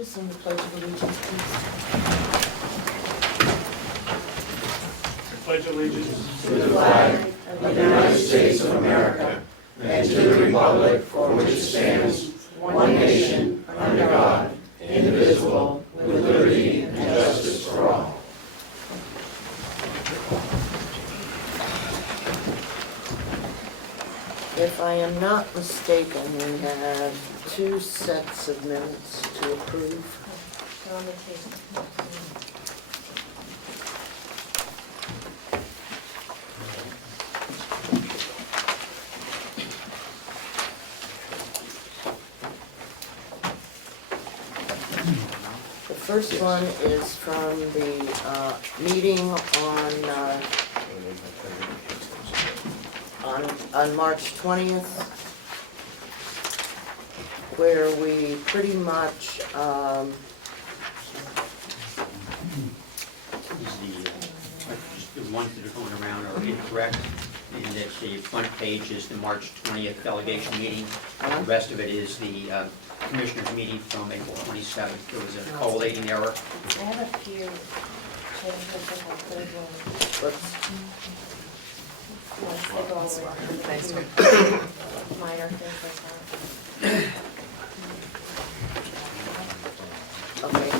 lead us in the Pledge of Allegiance, please? I pledge allegiance to the flag of the United States of America and to the republic for which it stands, one nation, under God, indivisible, with liberty and justice for all. If I am not mistaken, we have 2 sets of minutes to approve. They're on the table. The first one is from the meeting on March 20th, where we pretty much The ones that are going around are incorrect, and it's the front page is the March 20th delegation meeting. The rest of it is the commissioners' meeting from April 27th. There was a collating error. I have a few changes that I could let's once they go over. Minor things like that. okay.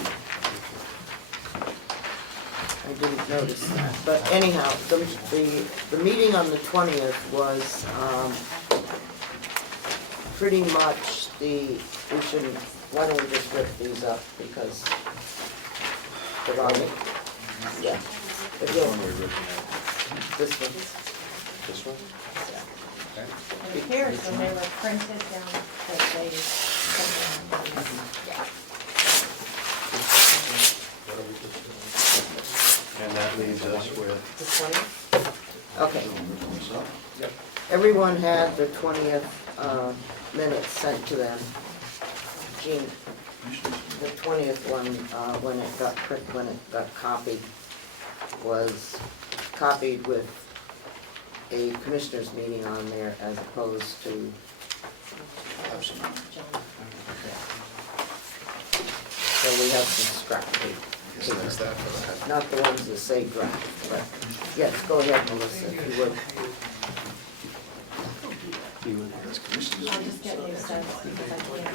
I didn't notice that, but anyhow, the meeting on the 20th was pretty much why don't we just rip these up because they're on it. Yeah. If you'll- This one. This one? It appears when they were printed down that they. And that leaves us with... The 20th? Okay. Everyone had the 20th minutes sent to them. Jean, the 20th one, when it got copied, was copied with a commissioners meeting on there as opposed to, so we have some scrap paper. Is that for that? Not the ones that say draft, but yes, go ahead, Melissa, if you would. I'll just get new sets because I can't.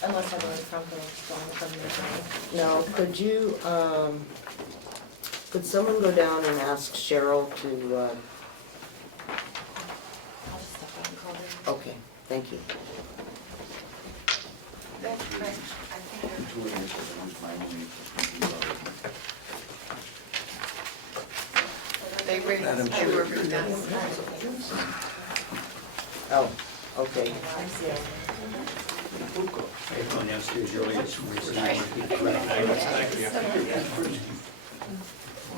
Unless everyone's comfortable going from there. Now, could someone go down and ask Cheryl to, I'll just step out and call them. okay, thank you. They bring us whoever's done. Oh, okay. They've gone downstairs earlier this morning, so I want to keep it right.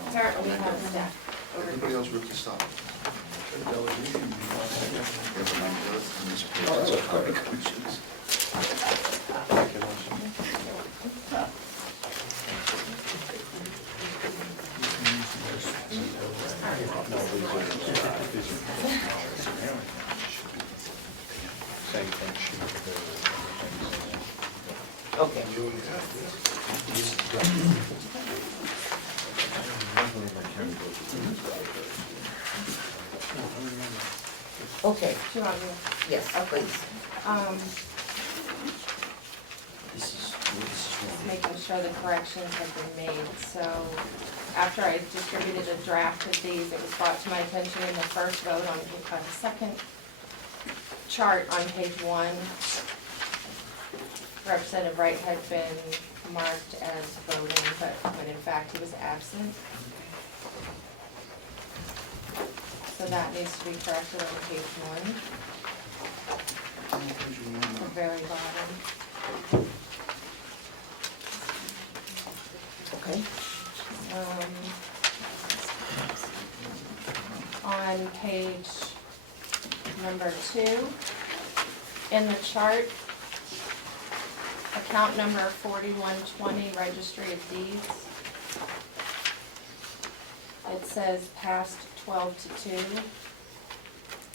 Apparently we have a stack. Anybody else rip this up? Okay. Okay, Do you want me? yes, please. This is wrong. Making sure the corrections have been made. So after I distributed a draft of these, it was brought to my attention in the first vote on the second chart on page 1. Representative Wright had been marked as voting, but when in fact he was absent. So that needs to be corrected on page 1. The very bottom. Okay. On page number 2, in the chart, account number 4120, Registry of Deeds. It says passed 12-2.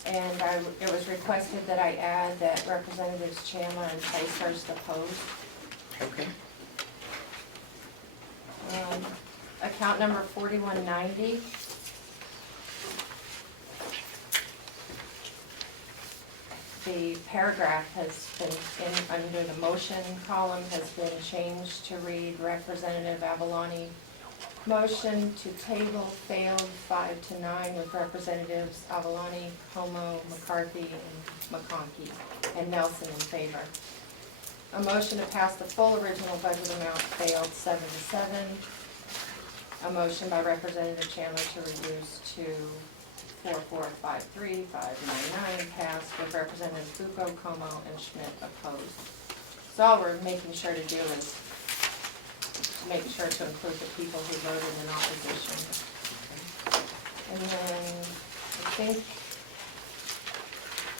And it was requested that I add that Representatives Chandler and Ticehurst opposed. Okay. Account number 4190. The paragraph has been, under the motion column, has been changed to read Representative Avaloni motion to table failed 5-9 with Representatives Avaloni, Comeau, McCarthy, and McConkey, and Nelson in favor. A motion to pass the full original budget amount failed 7-7. A motion by Representative Chandler to reduce to 4453, 599 passed with Representatives Bucco, Comeau, and Schmidt opposed. So all we're making sure to do is make sure to include the people who voted in opposition. And then I think,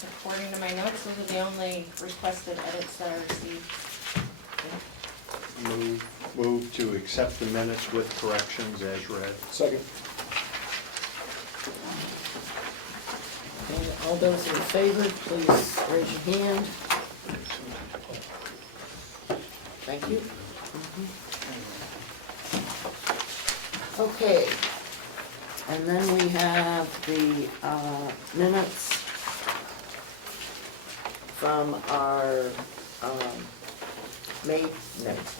according to my notes, those are the only requested edits that I received. Move to accept the minutes with corrections as read. Second. And all those in favor, please raise your hand. Thank you. Okay, and then we have the minutes from our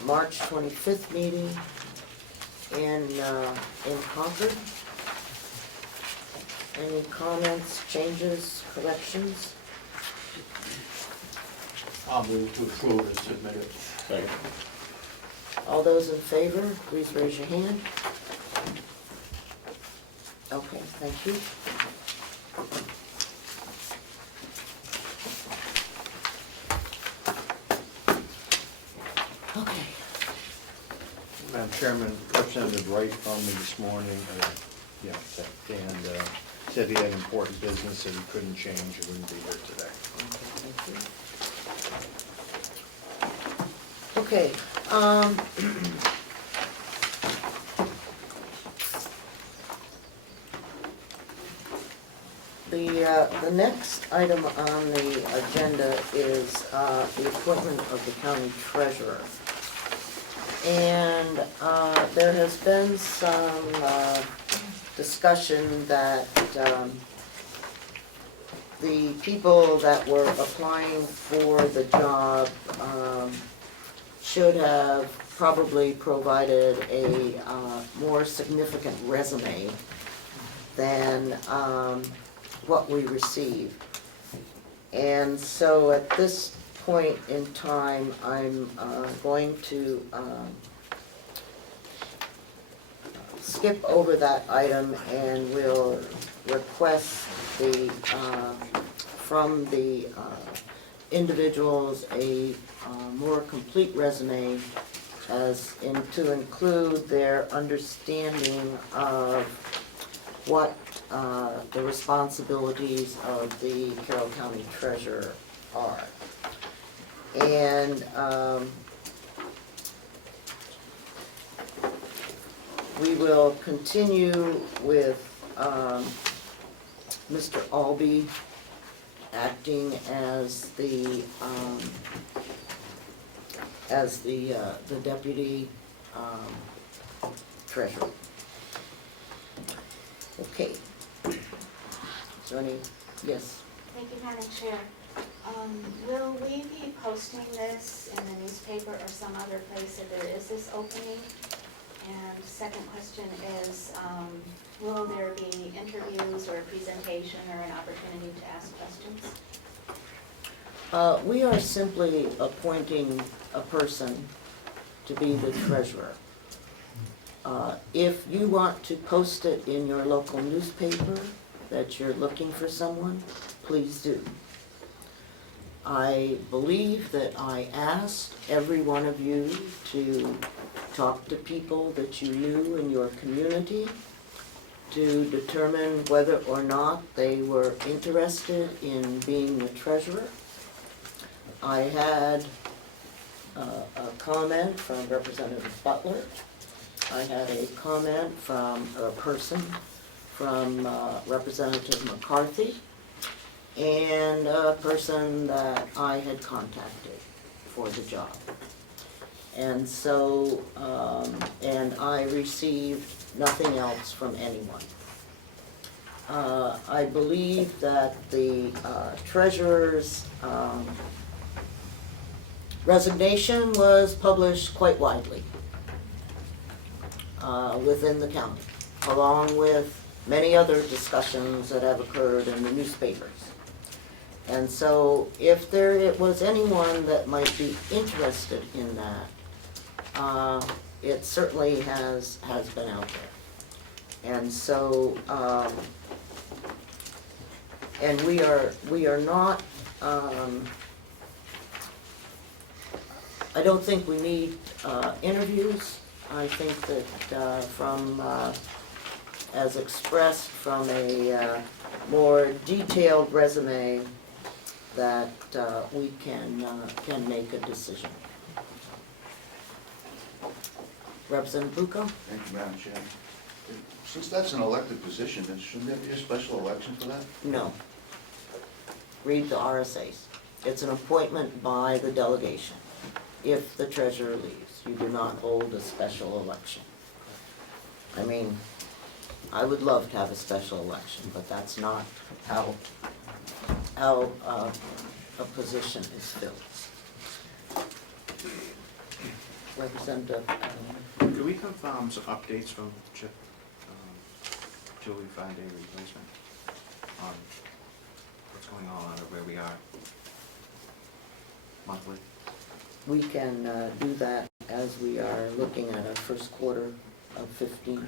March 25th meeting in Concord. Any comments, changes, corrections? I'll move to approve and submit it. Second. All those in favor, please raise your hand. Okay, thank you. Okay. Madam Chairman, Representative Wright called me this morning, and said he had important business that he couldn't change, he wouldn't be here today. Okay, the next item on the agenda is the appointment of the county treasurer. And there has been some discussion that the people that were applying for the job should have probably provided a more significant resume than what we received. And so at this point in time, I'm going to skip over that item and will request from the individuals a more complete resume to include their understanding of what the responsibilities of the Carroll County Treasurer are. And we will continue with Mr. Albee acting as the deputy treasurer. Okay. Is there any, yes? Thank you, Madam Chair. Will we be posting this in the newspaper or some other place if there is this opening? And second question is, will there be interviews or a presentation or an opportunity to ask questions? We are simply appointing a person to be the treasurer. If you want to post it in your local newspaper that you're looking for someone, please do. I believe that I asked every one of you to talk to people that you knew in your community to determine whether or not they were interested in being the treasurer. I had a comment from Representative Butler. I had a comment from a person from Representative McCarthy. and a person that I had contacted for the job. And so, and I received nothing else from anyone. I believe that the treasurer's resignation was published quite widely within the county, along with many other discussions that have occurred in the newspapers. And so if there was anyone that might be interested in that, it certainly has been out there. And so, and we are not, I don't think we need interviews. I think that from, as expressed from a more detailed resume, that we can make a decision. Representative Bucco? Thank you, Madam Chair. Since that's an elected position, then shouldn't there be a special election for that? No. Read the RSAs. It's an appointment by the delegation. If the treasurer leaves, you do not hold a special election. I mean, I would love to have a special election, but that's not how a position is filled. Representative, Do we have some updates from Chip till we find a replacement on what's going on or where we are monthly? we can do that as we are looking at our first quarter of 15.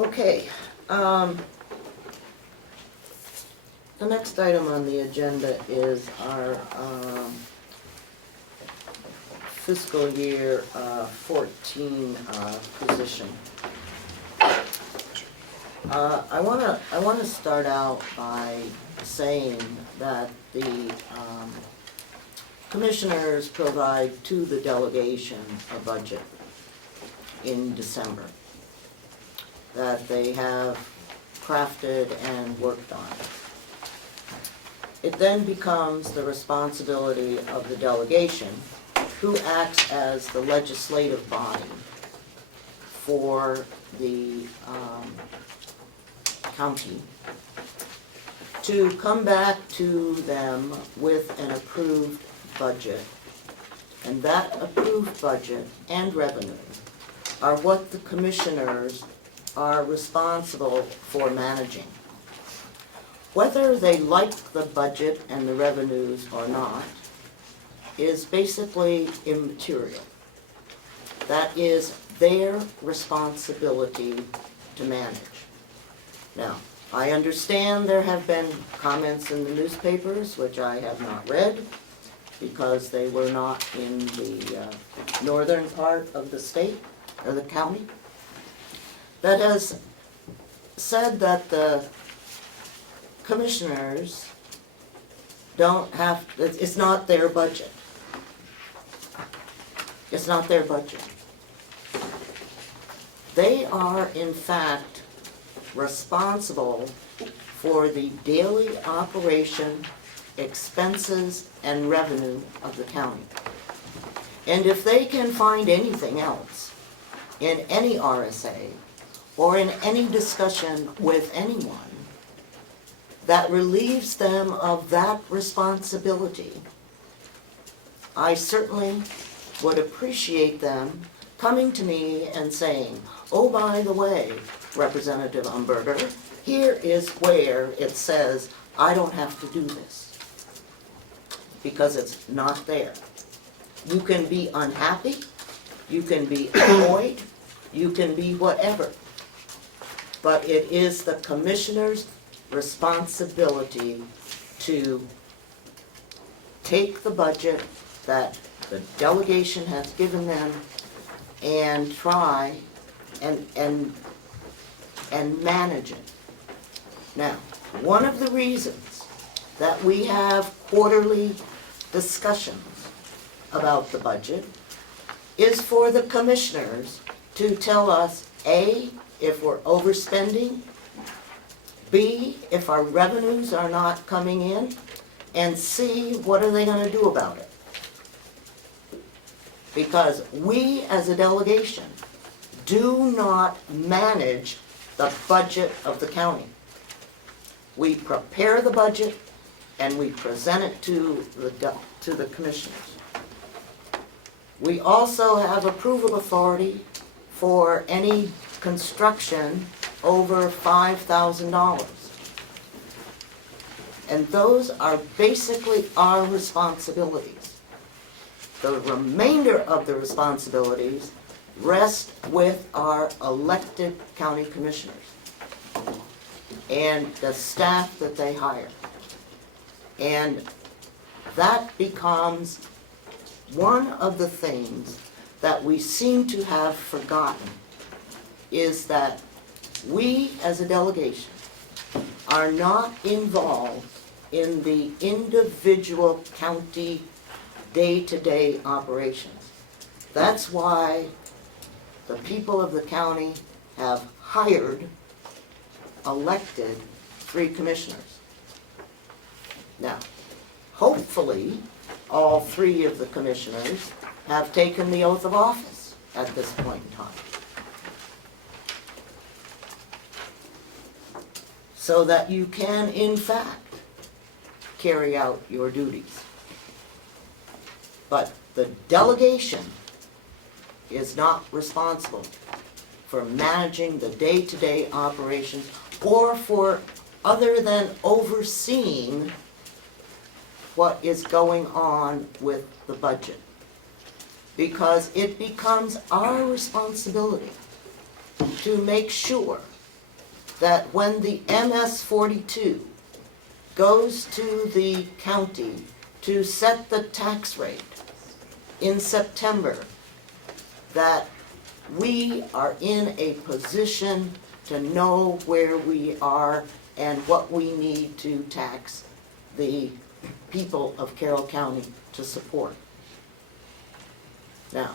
Okay. The next item on the agenda is our fiscal year 14 position. I want to start out by saying that the commissioners provide to the delegation a budget in December that they have crafted and worked on. It then becomes the responsibility of the delegation, who acts as the legislative body for the county, to come back to them with an approved budget. And that approved budget and revenue are what the commissioners are responsible for managing. Whether they like the budget and the revenues or not is basically immaterial. That is their responsibility to manage. Now, I understand there have been comments in the newspapers, which I have not read, because they were not in the northern part of the state, or the county, that has said that the commissioners don't have, it's not their budget. It's not their budget. They are, in fact, responsible for the daily operation, expenses, and revenue of the county. And if they can find anything else in any RSA or in any discussion with anyone that relieves them of that responsibility, I certainly would appreciate them coming to me and saying, oh, by the way, Representative Umberger, here is where it says I don't have to do this, because it's not there. You can be unhappy, you can be annoyed, you can be whatever, but it is the commissioner's responsibility to take the budget that the delegation has given them and try and manage it. Now, one of the reasons that we have quarterly discussions about the budget is for the commissioners to tell us, A, if we're overspending, B, if our revenues are not coming in, and C, what are they gonna do about it? Because we, as a delegation, do not manage the budget of the county. We prepare the budget and we present it to the commissioners. We also have approval authority for any construction over $5,000. And those are basically our responsibilities. The remainder of the responsibilities rest with our elected county commissioners and the staff that they hire. And that becomes one of the things that we seem to have forgotten, is that we as a delegation are not involved in the individual county day-to-day operations. That's why the people of the county have hired, elected 3 commissioners. Now, hopefully, all 3 of the commissioners have taken the oath of office at this point in time, so that you can, in fact, carry out your duties. But the delegation is not responsible for managing the day-to-day operations or for other than overseeing what is going on with the budget. Because it becomes our responsibility to make sure that when the MS-42 goes to the county to set the tax rate in September, that we are in a position to know where we are and what we need to tax the people of Carroll County to support. Now,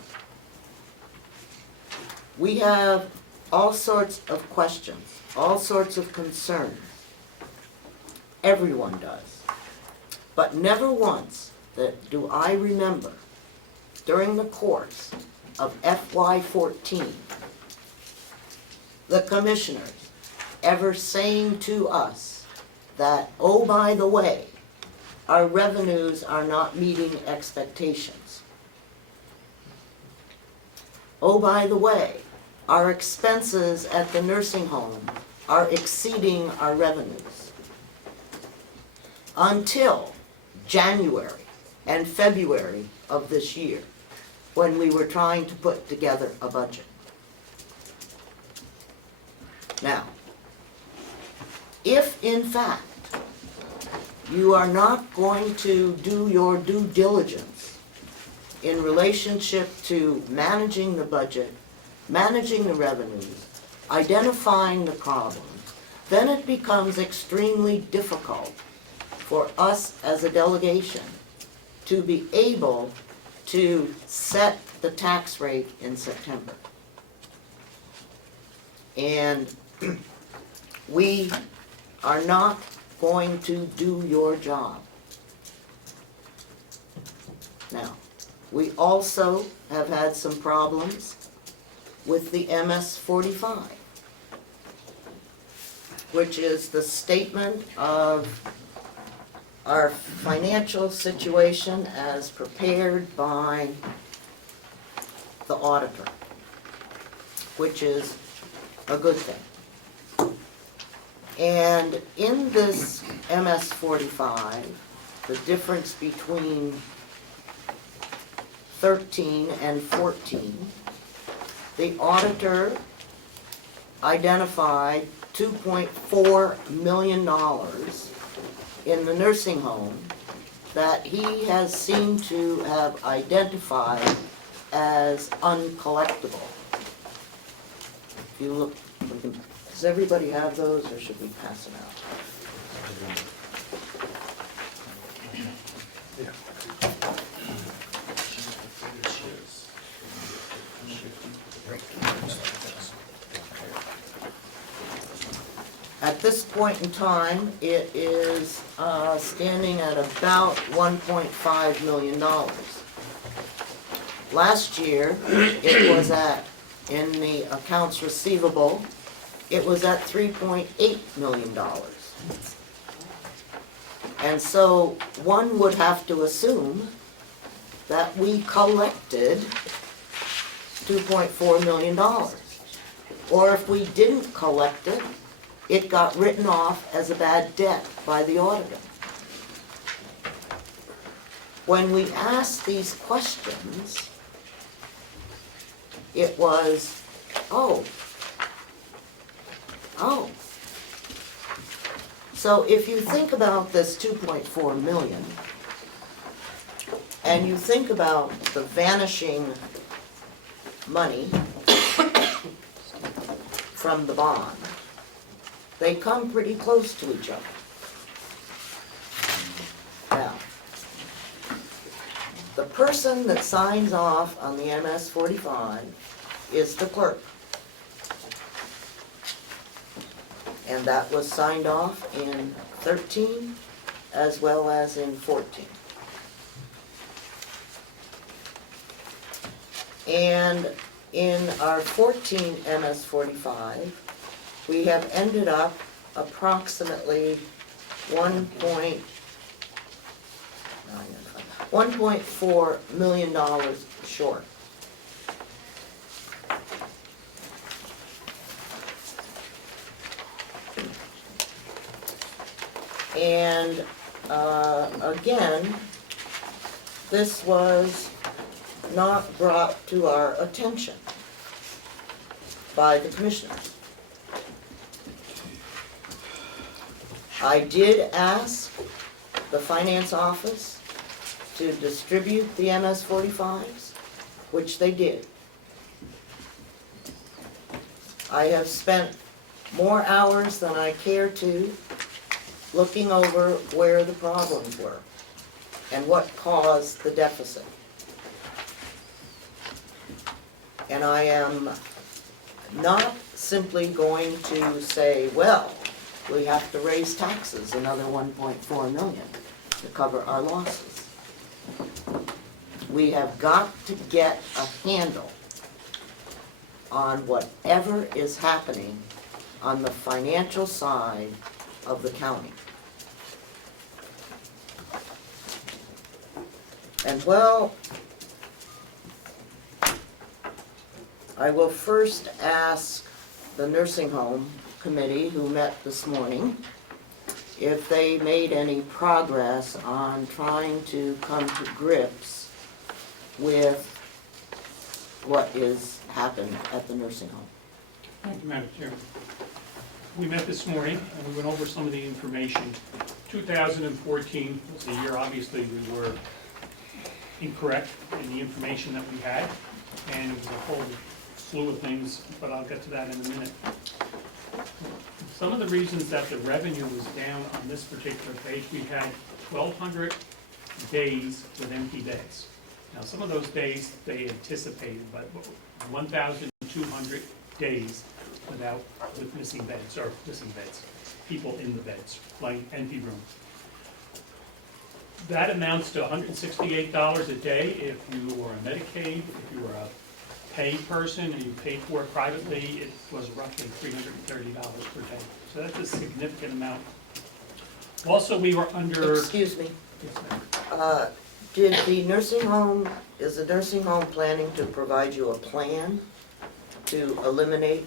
we have all sorts of questions, all sorts of concerns. Everyone does. But never once do I remember during the course of FY14 the commissioners ever saying to us that, oh, by the way, our revenues are not meeting expectations. Oh, by the way, our expenses at the nursing home are exceeding our revenues. Until January and February of this year, when we were trying to put together a budget. Now, if in fact you are not going to do your due diligence in relationship to managing the budget, managing the revenues, identifying the problems, then it becomes extremely difficult for us as a delegation to be able to set the tax rate in September. And we are not going to do your job. Now, we also have had some problems with the MS-45, which is the statement of our financial situation as prepared by the auditor, which is a good thing. And in this MS-45, the difference between 13 and 14, the auditor identified $2.4 million in the nursing home that he has seemed to have identified as uncollectible. If you look, does everybody have those, or should we pass them out? At this point in time, it is standing at about $1.5 million. Last year, it was at, in the accounts receivable, it was at $3.8 million. And so one would have to assume that we collected $2.4 million. Or if we didn't collect it, it got written off as a bad debt by the auditor. When we asked these questions, it was, oh. So if you think about this 2.4 million, and you think about the vanishing money from the bond, they come pretty close to each other. Now, the person that signs off on the MS-45 is the clerk. And that was signed off in 13 as well as in 14. And in our 14 MS-45, we have ended up approximately $1.4 million short. And again, this was not brought to our attention by the commissioners. I did ask the finance office to distribute the MS-45s, which they did. I have spent more hours than I care to looking over where the problems were and what caused the deficit. And I am not simply going to say, well, we have to raise taxes another 1.4 million to cover our losses. We have got to get a handle on whatever is happening on the financial side of the county. And well, I will first ask the nursing home committee who met this morning if they made any progress on trying to come to grips with what is happened at the nursing home. Thank you, Madam Chairman. We met this morning and we went over some of the information. 2014 was the year, obviously, we were incorrect in the information that we had, and it was a whole slew of things, but I'll get to that in a minute. Some of the reasons that the revenue was down on this particular page, we had 1,200 days with empty beds. Now, some of those days they anticipated, but 1,200 days with missing beds, people in the beds, like empty rooms. That amounts to $168 a day if you were a Medicaid, if you were a paid person and you paid for it privately, it was roughly $330 per day. So that's a significant amount. Also, we were under... Excuse me. Yes, ma'am. Did the nursing home, is the nursing home planning to provide you a plan to eliminate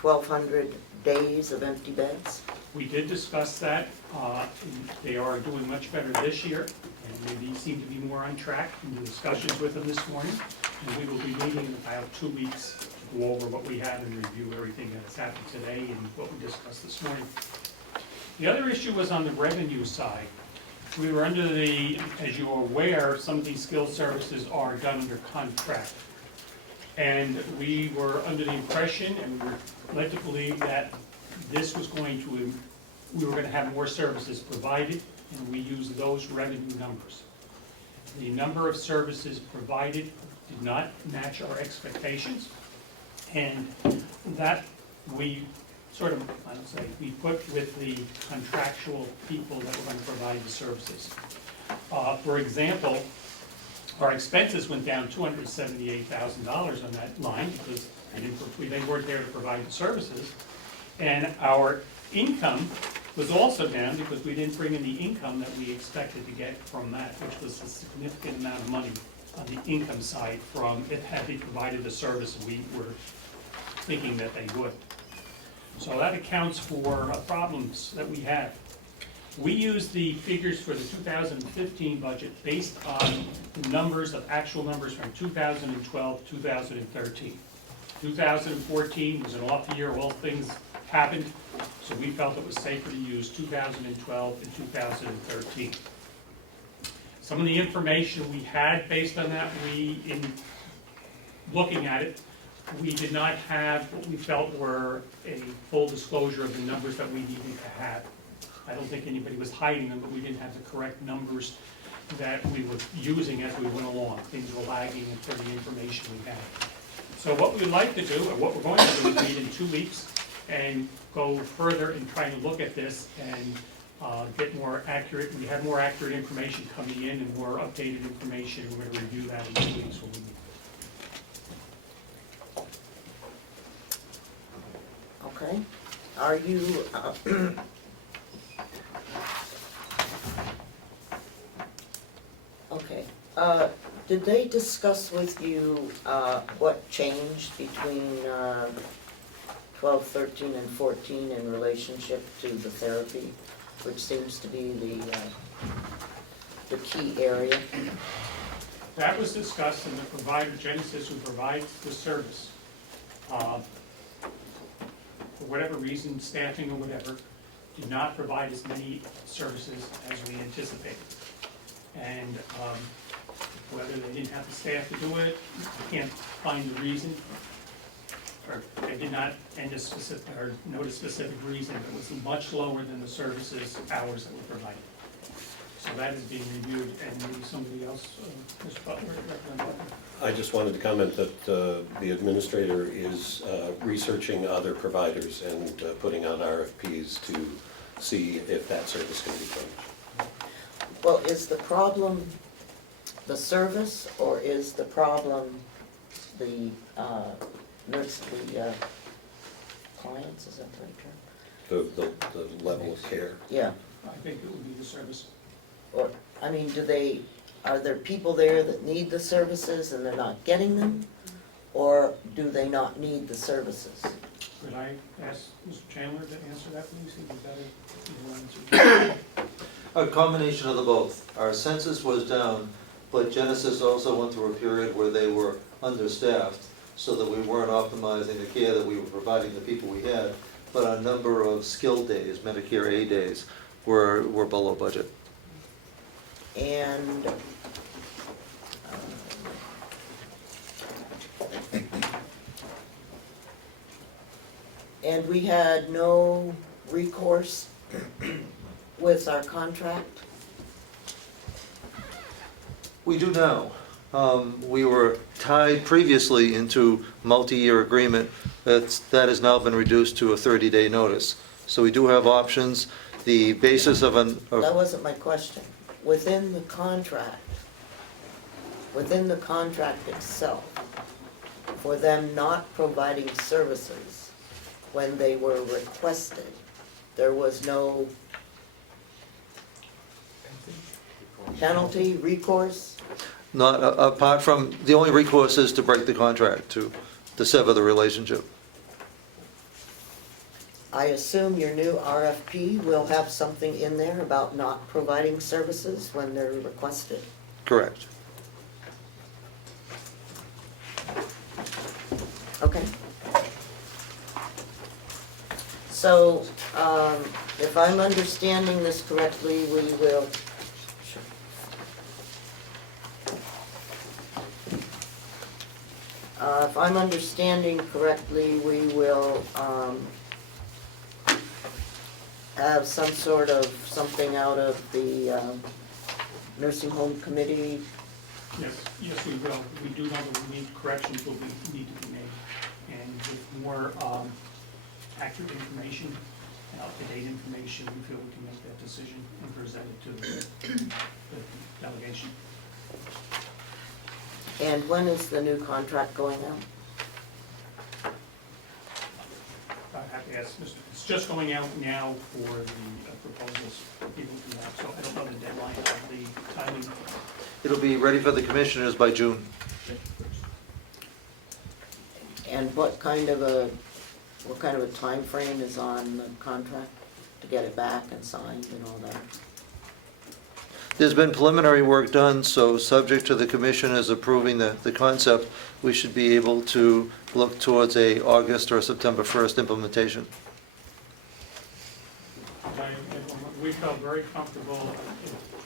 1,200 days of empty beds? We did discuss that. They are doing much better this year, and they seem to be more on track in the discussions with them this morning. And we will be meeting in about 2 weeks to go over what we had and review everything that has happened today and what we discussed this morning. The other issue was on the revenue side. We were under the, as you are aware, some of these skilled services are done under contract. And we were under the impression, and we were led to believe that this was going to, we were going to have more services provided, and we used those revenue numbers. The number of services provided did not match our expectations, and that we sort of, I don't say, we put with the contractual people that were gonna provide the services. For example, our expenses went down $278,000 on that line because they weren't there to provide the services. And our income was also down because we didn't bring in the income that we expected to get from that, which was a significant amount of money on the income side from it had they provided the service we were thinking that they would. So that accounts for problems that we have. We use the figures for the 2015 budget based on numbers of actual numbers from 2012, 2013. 2014 was an off year, all things happened, so we felt it was safer to use 2012 and 2013. Some of the information we had based on that, in looking at it, we did not have what we felt were a full disclosure of the numbers that we needed to have. I don't think anybody was hiding them, but we didn't have the correct numbers that we were using as we went along. Things were lagging for the information we had. So what we'd like to do, or what we're going to do, is meet in 2 weeks and go further and try to look at this and get more accurate. We have more accurate information coming in and more updated information. We're going to review that in 2 weeks when we meet. Okay, are you, okay, did they discuss with you, what changed between, 12, 13, and 14 in relationship to the therapy, which seems to be the key area? That was discussed in the provider, Genesis, who provides the service. For whatever reason, staffing or whatever, did not provide as many services as we anticipated. And whether they didn't have the staff to do it, I can't find the reason. Or they did not end a specific, or note a specific reason, but it was much lower than the services hours that were provided. So that is being reviewed, and maybe somebody else, Mr. Butler, Reverend Butler. I just wanted to comment that the administrator is researching other providers and putting out RFPs to see if that service can be changed. Well, is the problem the service, or is the problem the nurse, the clients, is that the right term? The level of care. Yeah, I think it would be the service. or, I mean, are there people there that need the services and they're not getting them? Or do they not need the services? Could I ask Mr. Chandler to answer that, please? He was better. A combination of the both. Our census was down, but Genesis also went through a period where they were understaffed, so that we weren't optimizing the care that we were providing the people we had. But our number of skilled days, Medicare A days, were below budget. And we had no recourse with our contract? We do now. We were tied previously into multi-year agreement. That has now been reduced to a 30-day notice. So we do have options. The basis of That wasn't my question. Within the contract itself, for them not providing services when they were requested, there was no penalty, recourse? not apart from, the only recourse is to break the contract, to sever the relationship. I assume your new RFP will have something in there about not providing services when they're requested? Correct. Okay. So, if I'm understanding this correctly, we will, if I'm understanding correctly, we will, have some sort of, something out of the, nursing home committee. Yes, we will. We do know that we need corrections will need to be made. And with more accurate information and up-to-date information, we feel we can make that decision and present it to the delegation. And when is the new contract going out? I have to ask Mr., it's just going out now for the proposals people do that, so I don't know the deadline of the timing. It'll be ready for the commissioners by June. And what kind of a timeframe is on the contract to get it back and signed and all that? There's been preliminary work done, so subject to the commissioners approving the concept, we should be able to look towards a August or September 1st implementation. We felt very comfortable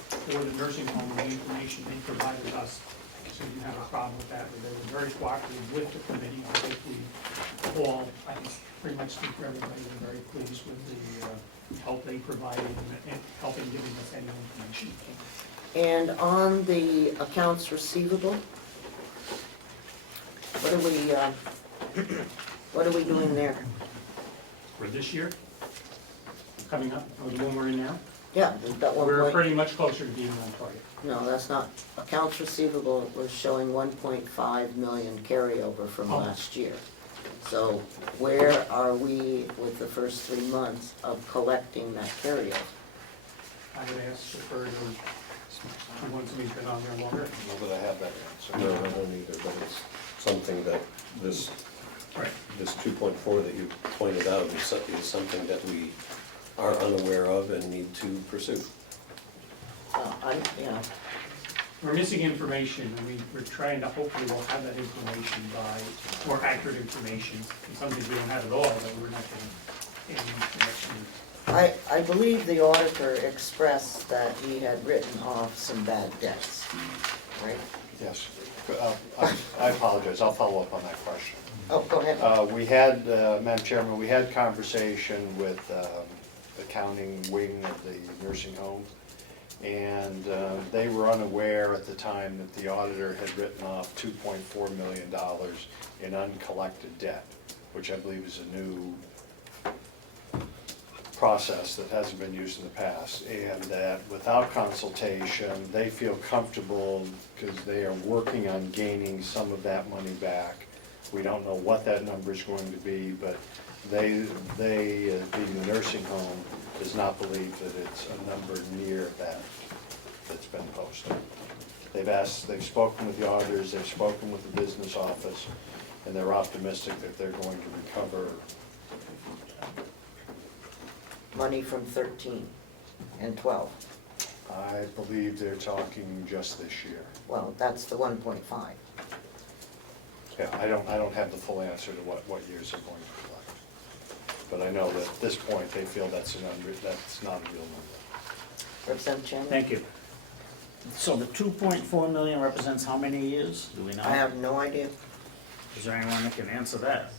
for the nursing home, the information they provided us, so you have a problem with that. They were very cooperative with the committee. I think we all, I can pretty much speak for everybody, were very pleased with the help they provided and helping giving us any information. And on the accounts receivable, what are we doing there? For this year, coming up, or the one we're in now, Yeah, we've got one we're point, pretty much closer to being on target. no, that's not, accounts receivable was showing 1.5 million carryover from Oh. last year. So where are we with the first 3 months of collecting that carryover? I would ask for the ones who've been on there longer. Know that I have that answer. No, I don't either, but it's something that this Right. 2.4 that you pointed out is something that we are unaware of and need to pursue. We're missing information, and we're trying to, hopefully we'll have that information by, more accurate information. And some things we don't have at all, but we're not getting any information. I believe the auditor expressed that he had written off some bad debts, right? Yes. I apologize, I'll follow up on that question. Oh, go ahead. We had, Madam Chairman, we had conversation with the accounting wing of the nursing home, and they were unaware at the time that the auditor had written off $2.4 million in uncollected debt, which I believe is a new process that hasn't been used in the past, and that without consultation, they feel comfortable because they are working on gaining some of that money back. We don't know what that number is going to be, but they being the nursing home, does not believe that it's a number near that's been posted. They've spoken with the auditors, they've spoken with the business office, and they're optimistic that they're going to recover. Money from 13 and 12. I believe they're talking just this year. Well, that's the 1.5. Yeah, I don't have the full answer to what years they're going to collect. But I know that at this point, they feel that's not a real number. Representative Chandler? Thank you. So the 2.4 million represents how many years? Do we know? I have no idea. Is there anyone that can answer that?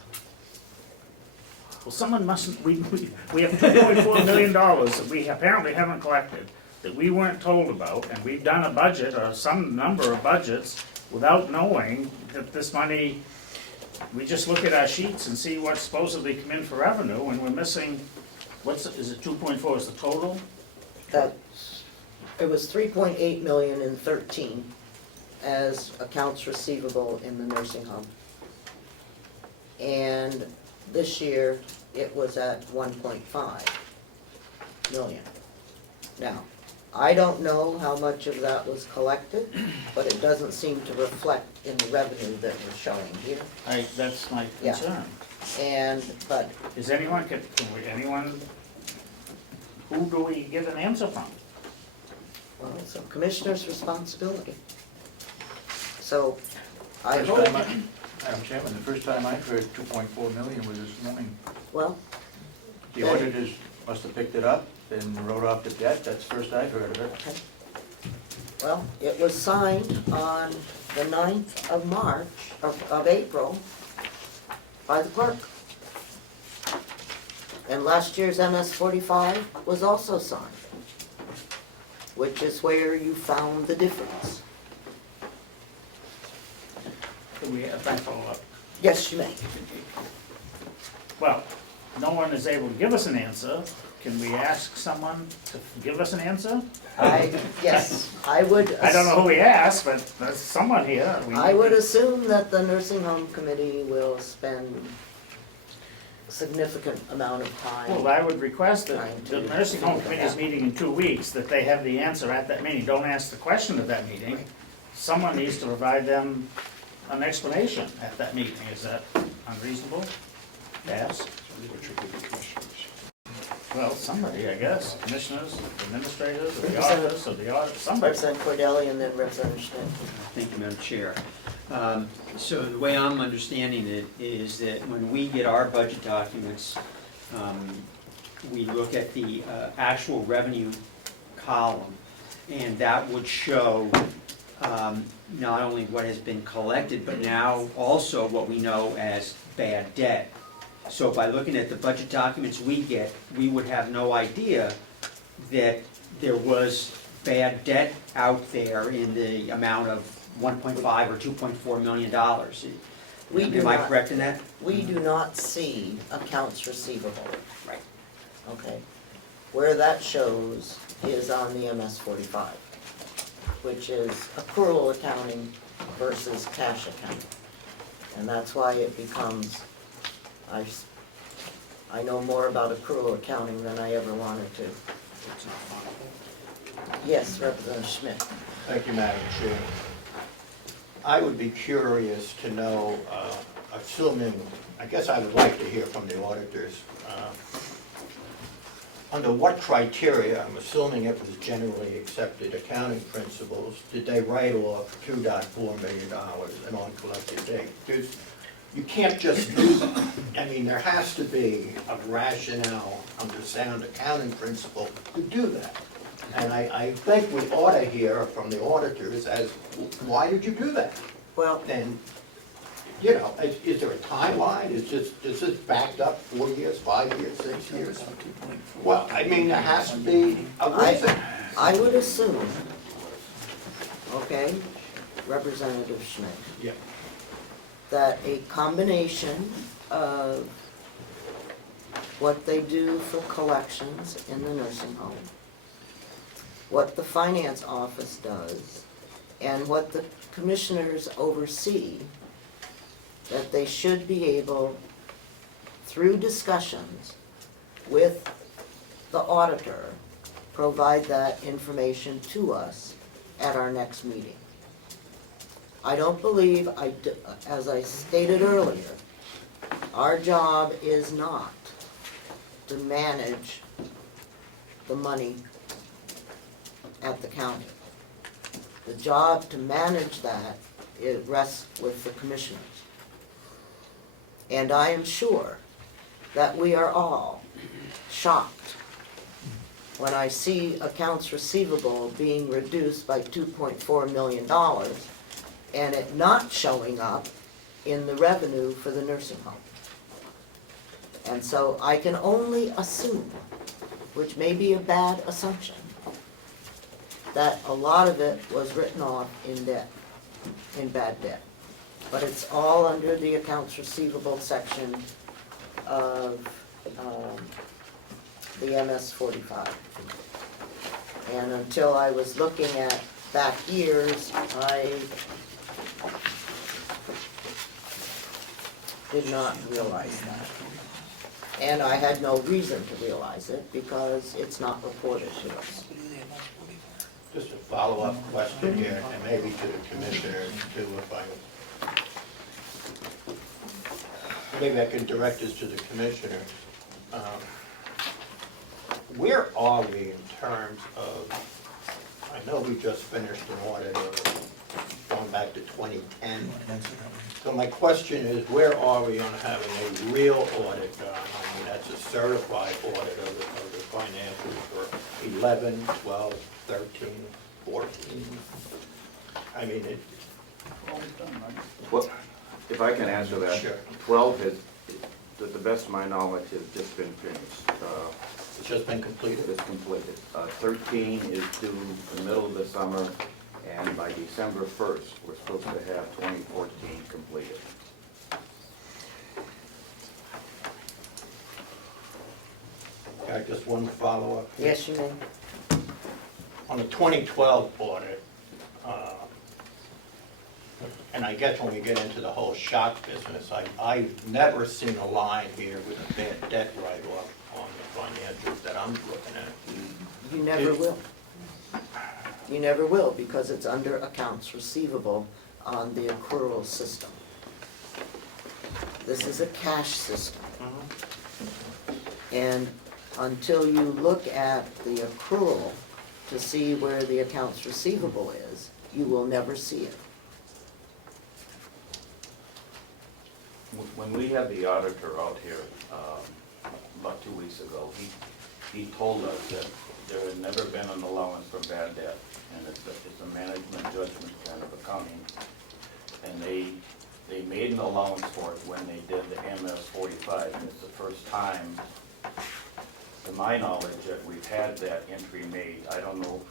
Well, someone mustn't, we have $2.4 million that we apparently haven't collected, that we weren't told about, and we've done a budget or some number of budgets without knowing that this money, we just look at our sheets and see what's supposedly come in for revenue, and we're missing, is it 2.4 is the total? It was 3.8 million in 13 as accounts receivable in the nursing home. And this year, it was at 1.5 million. Now, I don't know how much of that was collected, but it doesn't seem to reflect in the revenue that we're showing here. That's my Yeah. concern. But Is anyone, who do we get an answer from? well, it's a commissioner's responsibility. So, I First hope, time Madam Chairman, the first time I heard 2.4 million was this morning. well, The auditors must have picked it up and wrote off the debt, that's the first I've heard of it. okay. Well, it was signed on the 9th of March, of April, by the clerk. And last year's MS 45 was also signed, which is where you found the difference. Can we, if I follow up? Yes, you may. Well, no one is able to give us an answer, can we ask someone to give us an answer? Yes, I would. I don't know who we ask, but there's someone here. I would assume that the nursing home committee will spend a significant amount of Well, time. I would request that Trying the to nursing home figure committee is that. meeting in 2 weeks, that they have the answer at that meeting. Don't ask the question at that meeting. Someone needs to provide them an explanation at that meeting. Is that unreasonable? Yes? Which would be the commissioners. Well, somebody, I guess, commissioners, administrators, or the office, or the audit, somebody. Representative Cordelli and then Representative Schmidt. Thank you, Madam Chair. So the way I'm understanding it is that when we get our budget documents, we look at the actual revenue column, and that would show not only what has been collected, but now also what we know as bad debt. So by looking at the budget documents we get, we would have no idea that there was bad debt out there in the amount of 1.5 or 2.4 million dollars. We do Am I not- correct in that? We do not see accounts receivable. Right. Okay. Where that shows is on the MS 45, which is accrual accounting versus cash accounting. And that's why it becomes, I know more about accrual accounting than I ever wanted to. Yes, Representative Schmidt. Thank you, Madam Chair. I would be curious to know, assuming, I guess I would like to hear from the auditors, under what criteria, I'm assuming it was generally accepted accounting principles, did they write off $2.4 million in uncollected debt? Because you can't just do that. I mean, there has to be a rationale under sound accounting principle to do that. And I think we ought to hear from the auditors as, why did you do that? Well, And, you know, is there a timeline? Is this backed up 4 years, 5 years, 6 years? Well, I mean, there has to be a reason. I would assume, okay, Representative Schmidt, Yeah. that a combination of what they do for collections in the nursing home, what the finance office does, and what the commissioners oversee, that they should be able, through discussions with the auditor, provide that information to us at our next meeting. I don't believe, as I stated earlier, our job is not to manage the money at the county. The job to manage that, it rests with the commissioners. And I am sure that we are all shocked when I see accounts receivable being reduced by $2.4 million and it not showing up in the revenue for the nursing home. And so I can only assume, which may be a bad assumption, that a lot of it was written off in debt, in bad debt. But it's all under the accounts receivable section of the MS 45. And until I was looking at back years, I did not realize that. And I had no reason to realize it because it's not reported to us. Just a follow-up question here, and maybe to the commissioners too, if I, maybe I can direct this to the commissioners. Where are we in terms of, I know we just finished an audit going back to 2010. So my question is, where are we on having a real audit done? I mean, that's a certified audit of the financials for 11, 12, 13, 14. I mean, it. Well, if I can answer that. Sure. 12 has, to the best of my knowledge, has just been finished. It's just been completed? It's completed. 13 is due the middle of the summer, and by December 1st, we're supposed to have 2014 completed. Okay, just one follow-up. Yes, you may. On the 2012 audit, and I guess when we get into the whole shock business, I've never seen a line here with a bad debt write-off on the financials that I'm looking at. You never will. You never will, because it's under accounts receivable on the accrual system. This is a cash system. And until you look at the accrual to see where the accounts receivable is, you will never see it. When we had the auditor out here, about 2 weeks ago, he told us that there had never been an allowance for bad debt, and it's a management judgment kind of accounting. And they made an allowance for it when they did the MS 45, and it's the first time, to my knowledge, that we've had that entry made. I don't know,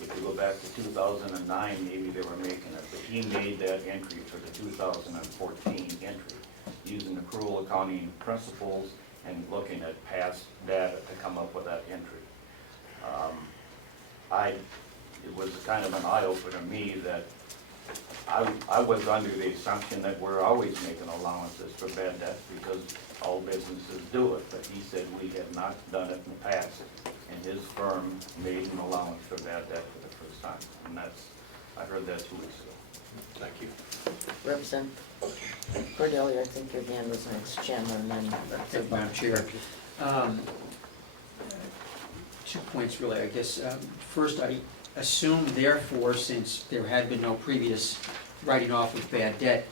if you go back to 2009, maybe they were making it, but he made that entry for the 2014 entry, using accrual accounting principles and looking at past data to come up with that entry. It was kind of an eye-opener to me that I was under the assumption that we're always making allowances for bad debt because all businesses do it, but he said we had not done it in the past, and his firm made an allowance for bad debt for the first time, and I heard that 2 weeks ago. Thank you. Representative Cordelia, I think your hand was next, Chandler, and then Thank you, Madam Chair. 2 points really, I guess. First, I assume therefore, since there had been no previous writing off of bad debt,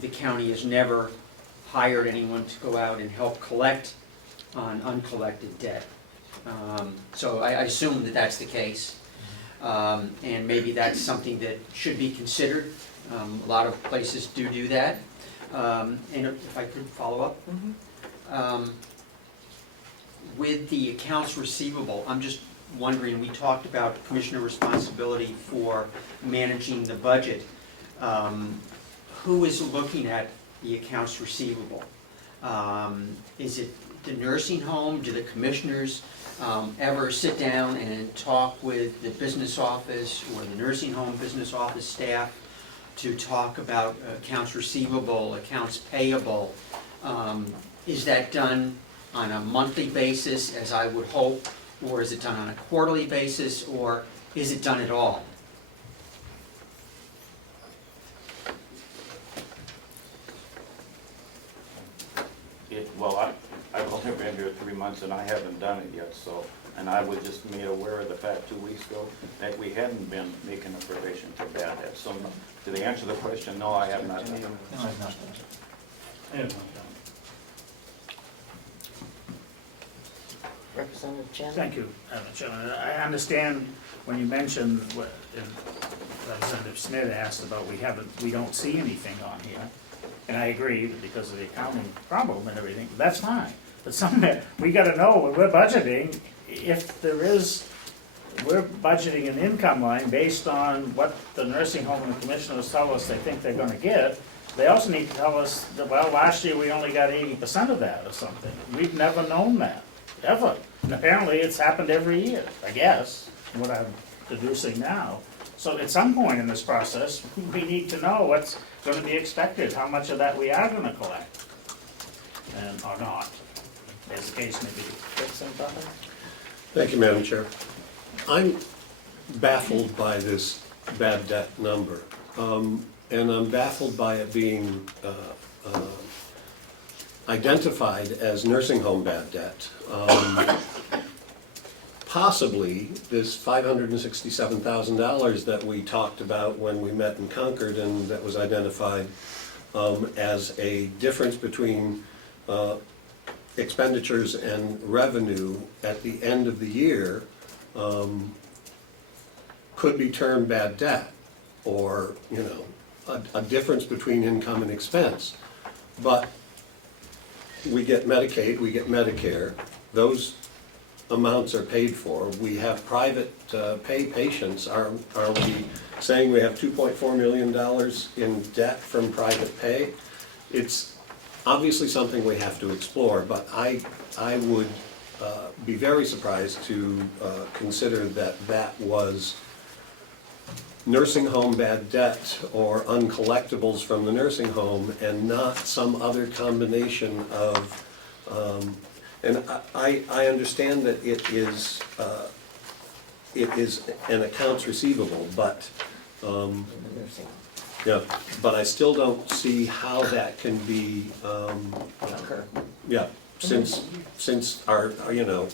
the county has never hired anyone to go out and help collect on uncollected debt. So I assume that that's the case. And maybe that's something that should be considered. A lot of places do that. And if I could follow up. With the accounts receivable, I'm just wondering, we talked about commissioner responsibility for managing the budget. Who is looking at the accounts receivable? Is it the nursing home? Do the commissioners ever sit down and talk with the business office or the nursing home business office staff to talk about accounts receivable, accounts payable? Is that done on a monthly basis, as I would hope, or is it done on a quarterly basis, or is it done at all? Well, I've only been here 3 months and I haven't done it yet, so, and I was just made aware of the fact 2 weeks ago that we hadn't been making a provision for bad debt. So to the answer to the question, no, I have not done it. No, I've not done it. I have not done Representative Chandler? Thank you, Madam Chairman. I understand when you mentioned what Representative Smith asked about we don't see anything on here. And I agree that because of the accounting problem and everything, that's fine. But somewhere, we gotta know when we're budgeting, if we're budgeting an income line based on what the nursing home and the commissioners tell us they think they're gonna get. They also need to tell us that, well, last year we only got 80% of that or something. We've never known that, ever. And apparently it's happened every year, I guess, what I'm deducing now. So at some point in this process, we need to know what's gonna be expected, how much of that we are gonna collect, and, or not, as the case may be. Representative Butler? Thank you, Madam Chair. I'm baffled by this bad debt number, and I'm baffled by it being identified as nursing home bad debt. Possibly this $567,000 that we talked about when we met in Concord, and that was identified as a difference between expenditures and revenue at the end of the year, could be termed bad debt, or, you know, a difference between income and expense. But we get Medicaid, we get Medicare, those amounts are paid for. We have private pay patients. Are we saying we have $2.4 million in debt from private pay? It's obviously something we have to explore, but I would be very surprised to consider that that was nursing home bad debt or uncollectibles from the nursing home and not some other combination of, and I understand that it is an accounts receivable, but, yeah, but I still don't see how that can be, yeah, since our, you know,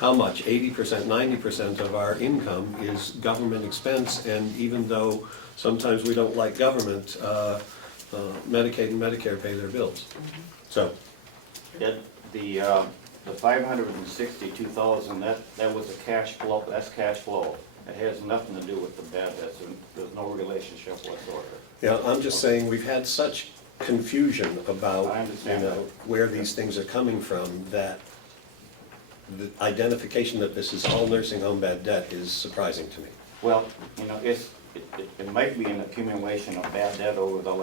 how much, 80%, 90% of our income is government expense, and even though sometimes we don't like government, Medicaid and Medicare pay their bills. So, The $562,000, that was a cash flow, that's cash flow. It has nothing to do with the bad debts, and there's no relationship whatsoever. yeah, I'm just saying, we've had such confusion about, I you understand know, where these things are coming from, that the identification that this is all nursing home bad debt is surprising to me. Well, you know, it might be an accumulation of bad debt over the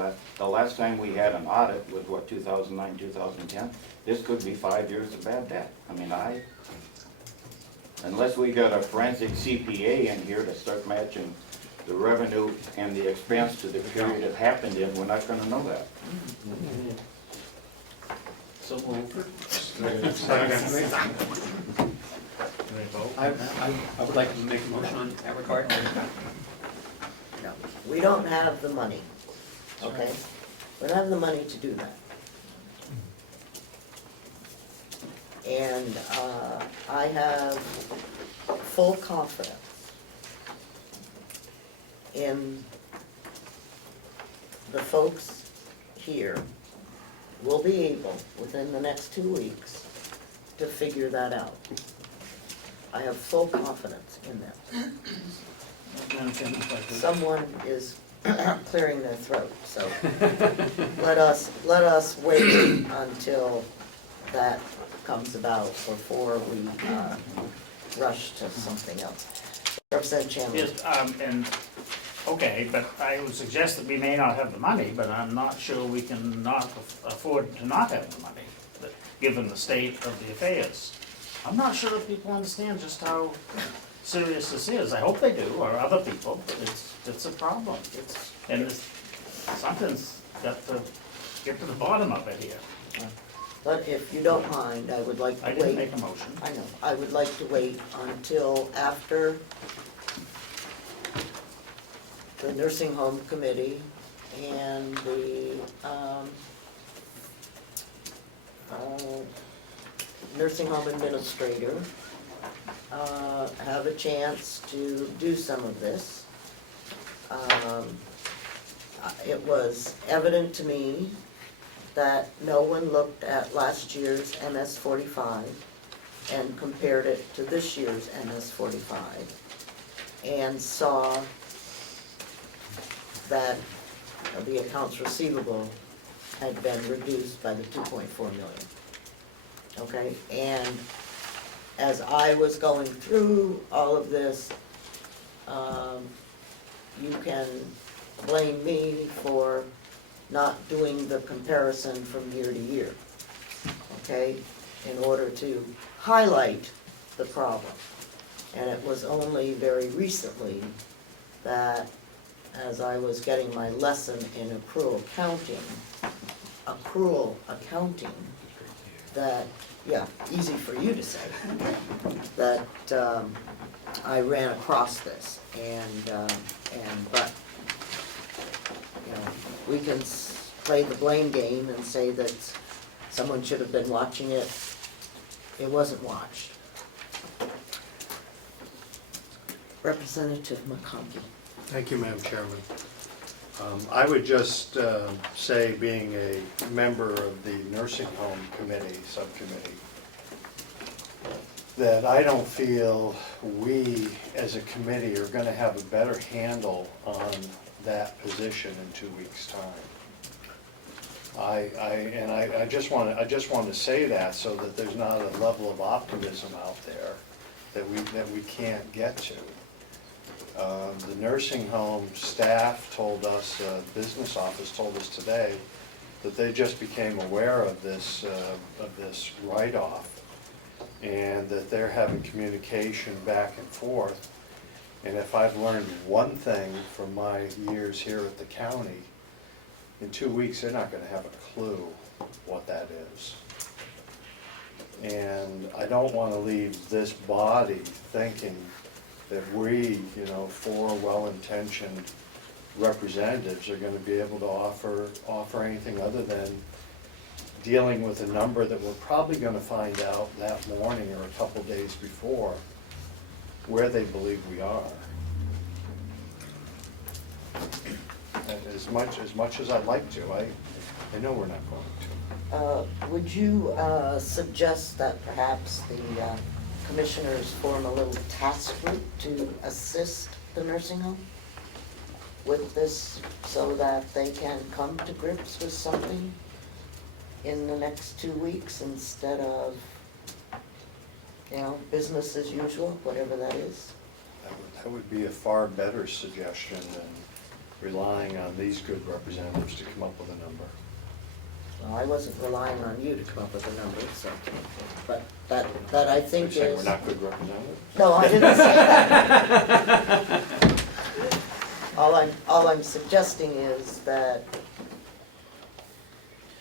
last time we had an audit was what, 2009, 2010? This could be 5 years of bad debt. I mean, unless we got a forensic CPA in here to start matching the revenue and the expense to the period it happened in, we're not gonna know that. So moved. I would like to make a motion on that regard. No, we don't have the money, okay? We don't have the money to do that. And I have full confidence in the folks here will be able, within the next 2 weeks, to figure that out. I have full confidence in them. Someone is clearing their throat, so let us wait until that comes about before we rush to something else. Representative Chandler. Yes, and, okay, but I would suggest that we may not have the money, but I'm not sure we can not afford to not have the money, given the state of the affairs. I'm not sure that people understand just how serious this is. I hope they do, or other people, but it's a problem. And something's got to get to the bottom of it here. But if you don't mind, I would like to I wait. didn't make a motion. I know, I would like to wait until after the nursing home committee and the nursing home administrator have a chance to do some of this. It was evident to me that no one looked at last year's MS-45 and compared it to this year's MS-45 and saw that the accounts receivable had been reduced by the 2.4 million. Okay, and as I was going through all of this, you can blame me for not doing the comparison from year to year, okay, in order to highlight the problem. And it was only very recently that, as I was getting my lesson in accrual accounting, that, yeah, easy for you to say, that I ran across this, but you know, we can play the blame game and say that someone should have been watching it. It wasn't watched. Representative McConkey. Thank you, Madam Chairman. I would just say, being a member of the nursing home committee, subcommittee, that I don't feel we as a committee are going to have a better handle on that position in 2 weeks' time. I just want to say that so that there's not a level of optimism out there that we can't get to. The nursing home staff told us, business office told us today, that they just became aware of this write-off. and that they're having communication back and forth. And if I've learned one thing from my years here at the county, in 2 weeks, they're not gonna have a clue what that is. And I don't wanna leave this body thinking that we, you know, four well-intentioned representatives are gonna be able to offer anything other than dealing with a number that we're probably gonna find out that morning or a couple days before where they believe we are. And as much as I'd like to, I know we're not going to. Would you suggest that perhaps the commissioners form a little task group to assist the nursing home with this so that they can come to grips with something in the next 2 weeks instead of, you know, business as usual, whatever that is? That would be a far better suggestion than relying on these good representatives to come up with a number. Well, I wasn't relying on you to come up with a number, so, but that I think is. You're saying we're not good representatives? No, I didn't say that. All I'm suggesting is that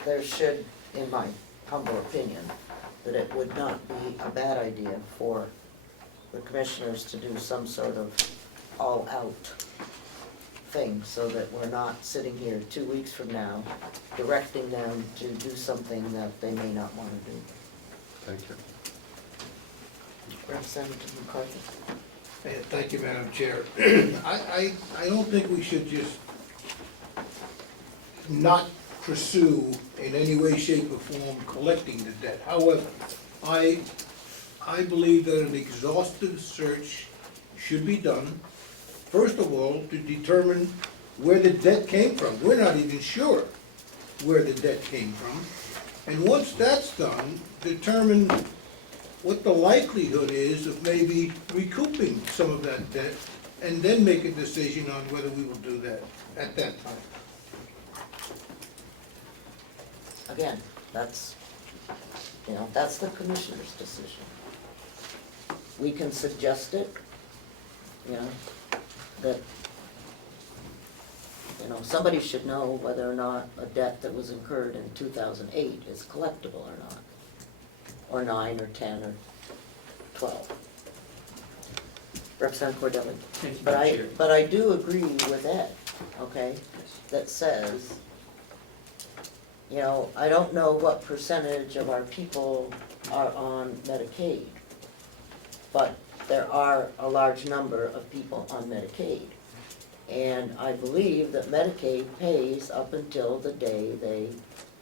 there should, in my humble opinion, that it would not be a bad idea for the commissioners to do some sort of all-out thing, so that we're not sitting here 2 weeks from now directing them to do something that they may not want to do. Thank you. Representative McCarthy? Thank you, Madam Chair. I don't think we should just not pursue in any way, shape, or form collecting the debt. However, I believe that an exhaustive search should be done, first of all, to determine where the debt came from. We're not even sure where the debt came from. And once that's done, determine what the likelihood is of maybe recouping some of that debt, and then make a decision on whether we will do that at that time. Again, that's, you know, that's the commissioner's decision. We can suggest it, you know, that, you know, somebody should know whether or not a debt that was incurred in 2008 is collectible or not, or 9 or 10 or 12. Representative Cordelli. Thank you, Madam Chair. But I do agree with Ed, okay, that says, you know, I don't know what percentage of our people are on Medicaid, but there are a large number of people on Medicaid. And I believe that Medicaid pays up until the day they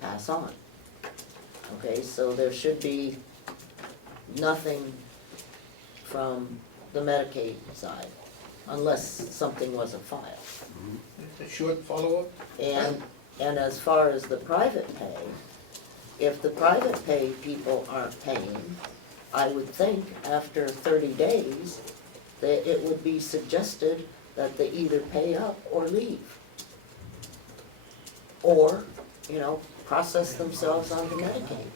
pass on. Okay, so there should be nothing from the Medicaid side, unless something wasn't filed. A short follow-up? And as far as the private pay, if the private pay people aren't paying, I would think after 30 days, that it would be suggested that they either pay up or leave. Or, you know, process themselves onto Medicaid.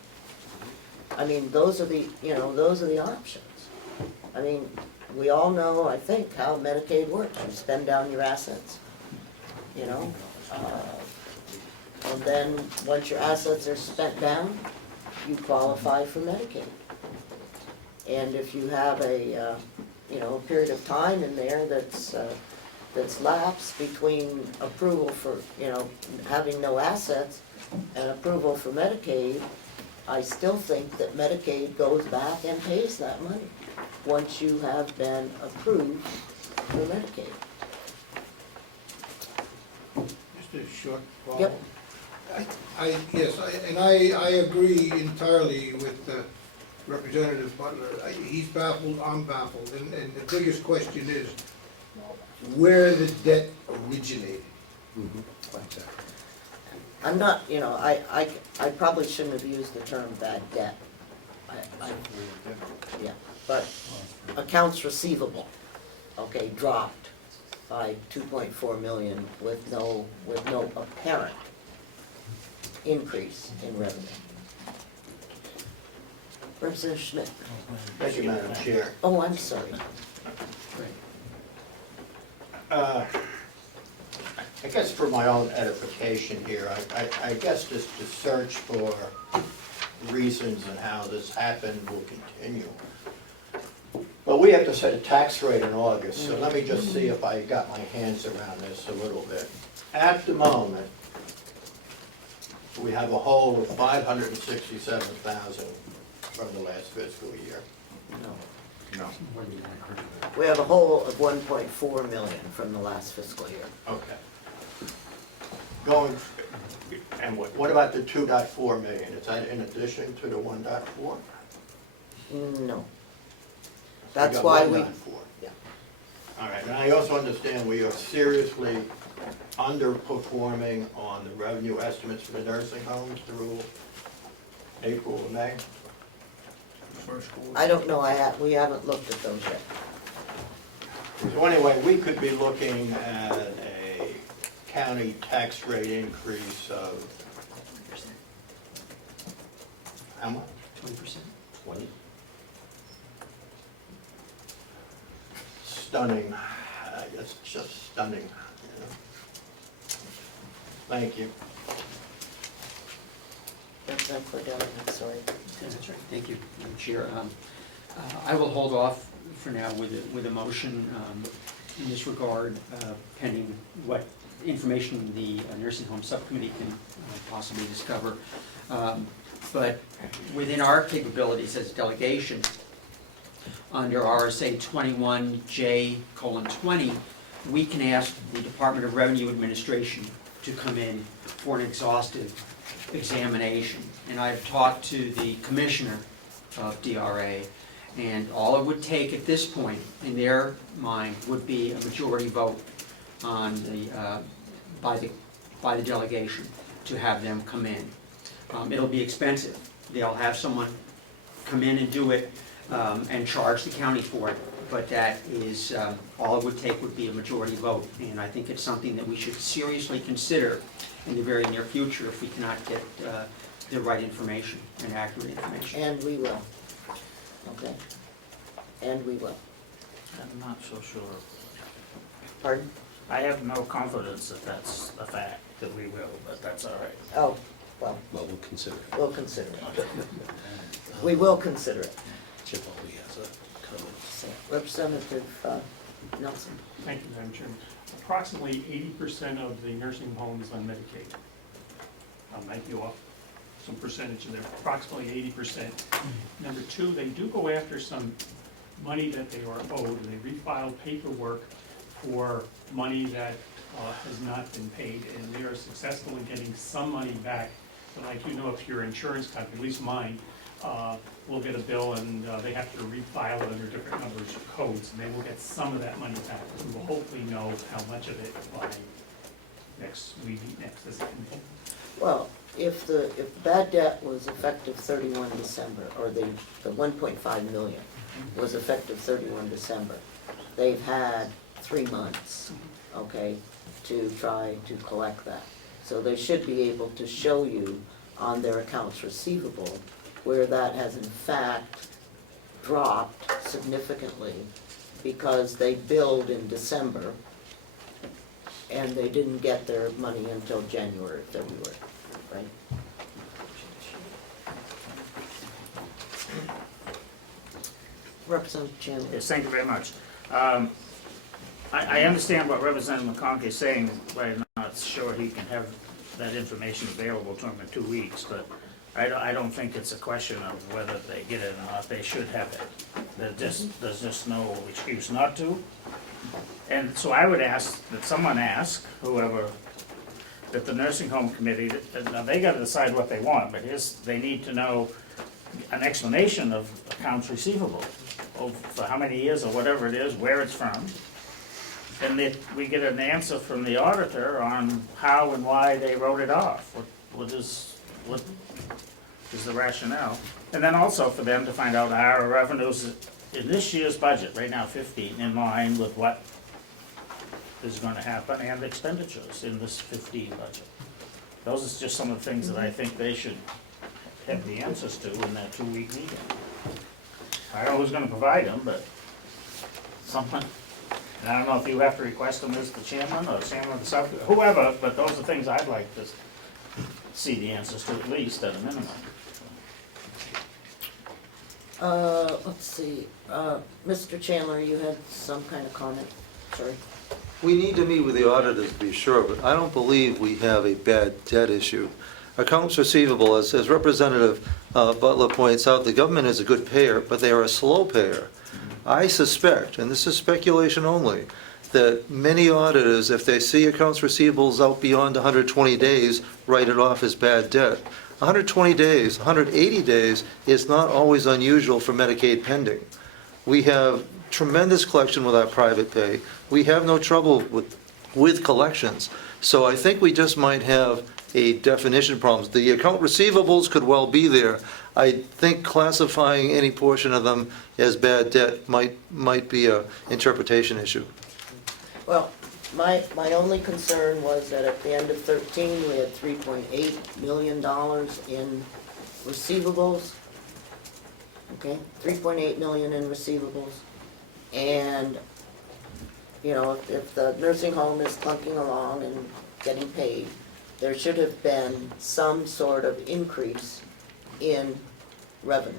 I mean, those are the, you know, those are the options. I mean, we all know, I think, how Medicaid works. You spend down your assets, you know. And then, once your assets are spent down, you qualify for Medicaid. And if you have a, you know, a period of time in there that's lapsed between approval for, you know, having no assets and approval for Medicaid, I still think that Medicaid goes back and pays that money once you have been approved for Medicaid. Just a short follow-up. Yep. I agree entirely with Representative Butler. He's baffled, I'm baffled, and the biggest question is where the debt originated. Exactly. I'm not, you know, I probably shouldn't have used the term bad debt. Yeah, but accounts receivable, okay, dropped by 2.4 million with no apparent increase in revenue. Representative Schmidt. Thank you, Madam Chair. Oh, I'm sorry. I guess for my own edification here, I guess just to search for reasons and how this happened will continue. Well, we have to set a tax rate in August, so let me just see if I got my hands around this a little bit. At the moment, we have a hole of $567,000 from the last fiscal year. No. No. We have a hole of 1.4 million from the last fiscal year. Okay. Going, and what about the 2.4 million? Is that in addition to the 1.4? No. We That's got why we, 1.4. yeah. All right, and I also understand we are seriously underperforming on the revenue estimates for the nursing homes through April and May. I don't know, we haven't looked at those yet. So anyway, we could be looking at a county tax rate increase of, how much? 20%. 20. Stunning, it's just stunning, you know. Thank you. Representative Cordell, I'm sorry. That's right, thank you, Madam Chair. I will hold off for now with a motion in this regard, pending what information the nursing home subcommittee can possibly discover. But within our capabilities as a delegation, under RSA 21J:20, we can ask the Department of Revenue Administration to come in for an exhaustive examination. And I've talked to the commissioner of DRA, and all it would take at this point, in their mind, would be a majority vote on by the delegation to have them come in. It'll be expensive. They'll have someone come in and do it and charge the county for it, but that is, all it would take would be a majority vote. And I think it's something that we should seriously consider in the very near future if we cannot get the right information and accurate information. And we will. Okay. And we will. I'm not so sure. Pardon? I have no confidence that that's a fact, that we will, but that's all right. Oh, well, Well, we'll consider it. we'll consider it. We will consider it. Chip Oley has a comment. So, Representative Nelson. Thank you, Madam Chairman. Approximately 80% of the nursing homes on Medicaid. I might be off some percentage of there, approximately 80%. Number two, they do go after some money that they are owed, and they refile paperwork for money that has not been paid, and they are successful in getting some money back. But I do know if your insurance company, at least mine, will get a bill and they have to refile it under different numbers of codes, and they will get some of that money back. We will hopefully know how much of it by next week, this evening. Well, if the bad debt was effective 31 December, or the 1.5 million was effective 31 December, they've had 3 months, okay, to try to collect that. So they should be able to show you on their accounts receivable where that has in fact dropped significantly because they billed in December and they didn't get their money until January, February, right? Representative Chandler. Yes, thank you very much. I understand what Representative McConkey is saying, but I'm not sure he can have that information available to him in 2 weeks, but I don't think it's a question of whether they get it or not. They should have it. There's just no excuse not to. And so I would ask that someone ask, whoever, that the nursing home committee, now they gotta decide what they want, but they need to know an explanation of accounts receivable, for how many years or whatever it is, where it's from. And that we get an answer from the auditor on how and why they wrote it off. What is the rationale? And then also for them to find out our revenues in this year's budget, right now 15, in line with what is gonna happen, and expenditures in this 15 budget. Those are just some of the things that I think they should have the answers to in that 2-week meeting. I don't know who's gonna provide them, but someone, and I don't know if you have to request them as the chairman or chairman of the sub, whoever, but those are things I'd like to see the answers to at least at a minimum. Let's see, Mr. Chandler, you had some kind of comment, sorry. We need to meet with the auditors to be sure, but I don't believe we have a bad debt issue. Accounts receivable, as Representative Butler points out, the government is a good payer, but they are a slow payer. I suspect, and this is speculation only, that many auditors, if they see accounts receivables out beyond 120 days, write it off as bad debt. 120 days, 180 days is not always unusual for Medicaid pending. We have tremendous collection with our private pay. We have no trouble with collections. So I think we just might have a definition problem. The account receivables could well be there. I think classifying any portion of them as bad debt might be a interpretation issue. Well, my only concern was that at the end of 13, we had $3.8 million in receivables. Okay, 3.8 million in receivables. And, you know, if the nursing home is clunking along and getting paid, there should have been some sort of increase in revenue.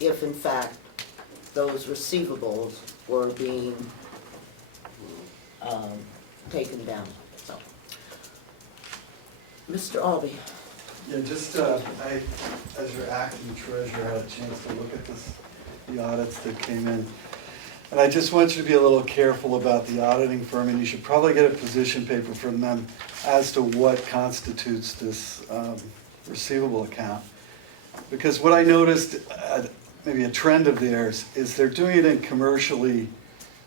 If in fact those receivables were being taken down, so. Mr. Albee. Yeah, just, I, as your acting treasurer, had a chance to look at the audits that came in. And I just want you to be a little careful about the auditing firm, and you should probably get a position paper from them as to what constitutes this receivable account. Because what I noticed, maybe a trend of theirs, is they're doing it in commercially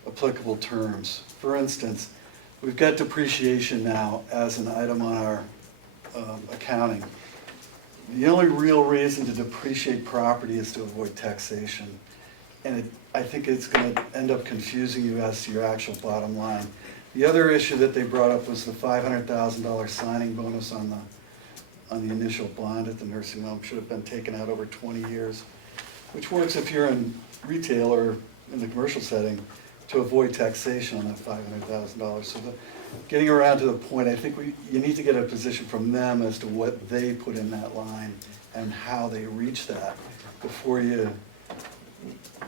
applicable terms. For instance, we've got depreciation now as an item on our accounting. The only real reason to depreciate property is to avoid taxation. And I think it's going to end up confusing you as to your actual bottom line. The other issue that they brought up was the $500,000 signing bonus on the initial bond at the nursing home. Should have been taken out over 20 years, which works if you're in retail or in the commercial setting to avoid taxation on that $500,000. So getting around to the point, I think you need to get a position from them as to what they put in that line and how they reach that before you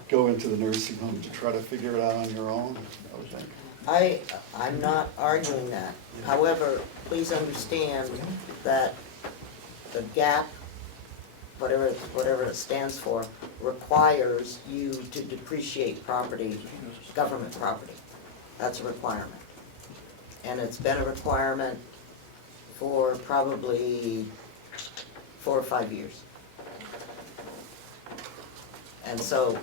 go into the nursing home to try to figure it out on your own. I'm not arguing that. However, please understand that the GAAP, whatever it stands for, requires you to depreciate property, government property. That's a requirement. And it's been a requirement for probably 4 or 5 years. And so,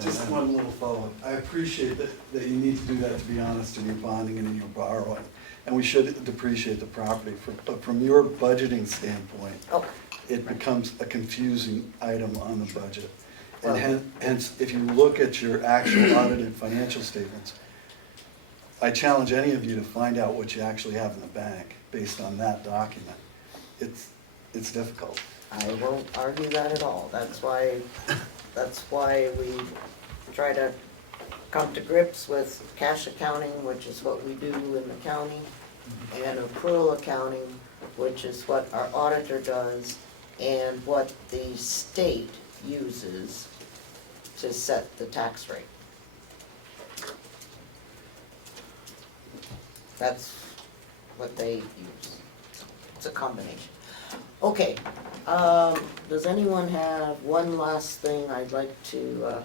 Just one little follow-up. I appreciate that you need to do that, to be honest, in your bonding and in your borrowing. And we should depreciate the property. But from your budgeting standpoint, it becomes a confusing item on the budget. And hence, if you look at your actual audited financial statements, I challenge any of you to find out what you actually have in the bank based on that document. It's difficult. I won't argue that at all. That's why we try to come to grips with cash accounting, which is what we do in the county, and accrual accounting, which is what our auditor does, and what the state uses to set the tax rate. That's what they use. It's a combination. Okay, does anyone have one last thing I'd like to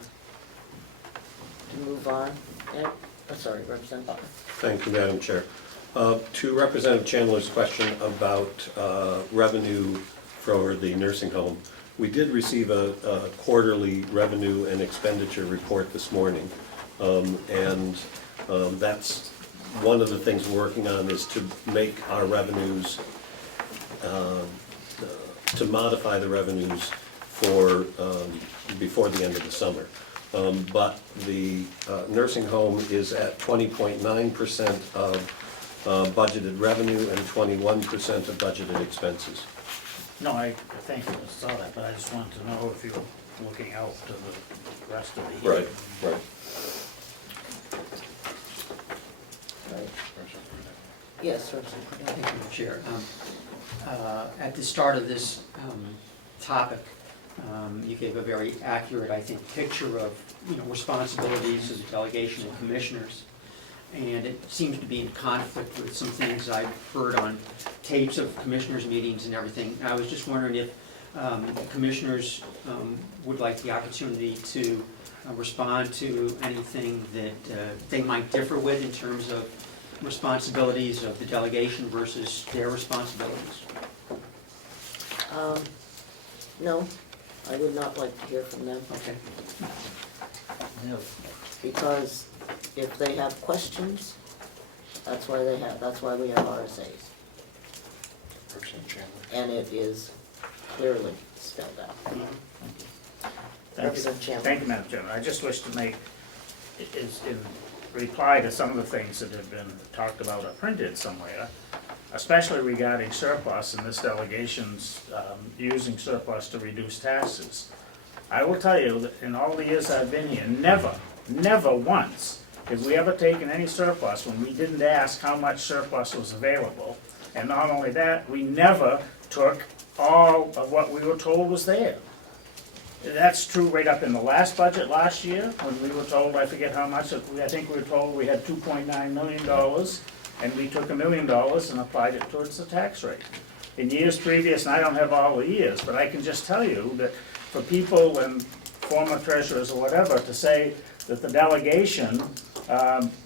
move on? Yeah, sorry, Representative Butler. Thank you, Madam Chair. To Representative Chandler's question about revenue for the nursing home, we did receive a quarterly revenue and expenditure report this morning. That's one of the things we're working on, is to make our revenues, to modify the revenues for before the end of the summer. But the nursing home is at 20.9% of budgeted revenue and 21% of budgeted expenses. No, I thank you, I saw that, but I just wanted to know if you looking out to the rest of the year. Right, right. Right. Yes, sir. Thank you, Chair. At the start of this topic, you gave a very accurate, I think, picture of, responsibilities of the delegation and commissioners. And it seems to be in conflict with some things I've heard on tapes of commissioners' meetings and everything. I was just wondering if commissioners would like the opportunity to respond to anything that they might differ with in terms of responsibilities of the delegation versus their responsibilities. No, I would not like to hear from them. Okay. Because if they have questions, that's why we have RSAs. And it is clearly spelled out. Thanks. Representative Chandler. Thank you, Madam Chairman. I just wish to make, is in reply to some of the things that have been talked about or printed somewhere, especially regarding surplus and this delegation's using surplus to reduce taxes. I will tell you that in all the years I've been here, never once have we ever taken any surplus when we didn't ask how much surplus was available. And not only that, we never took all of what we were told was there. That's true right up in the last budget last year, when we were told, I forget how much, I think we were told we had $2.9 million, and we took $1 million and applied it towards the tax rate. In years previous, and I don't have all the years, but I can just tell you that for people and former treasurers or whatever to say that the delegation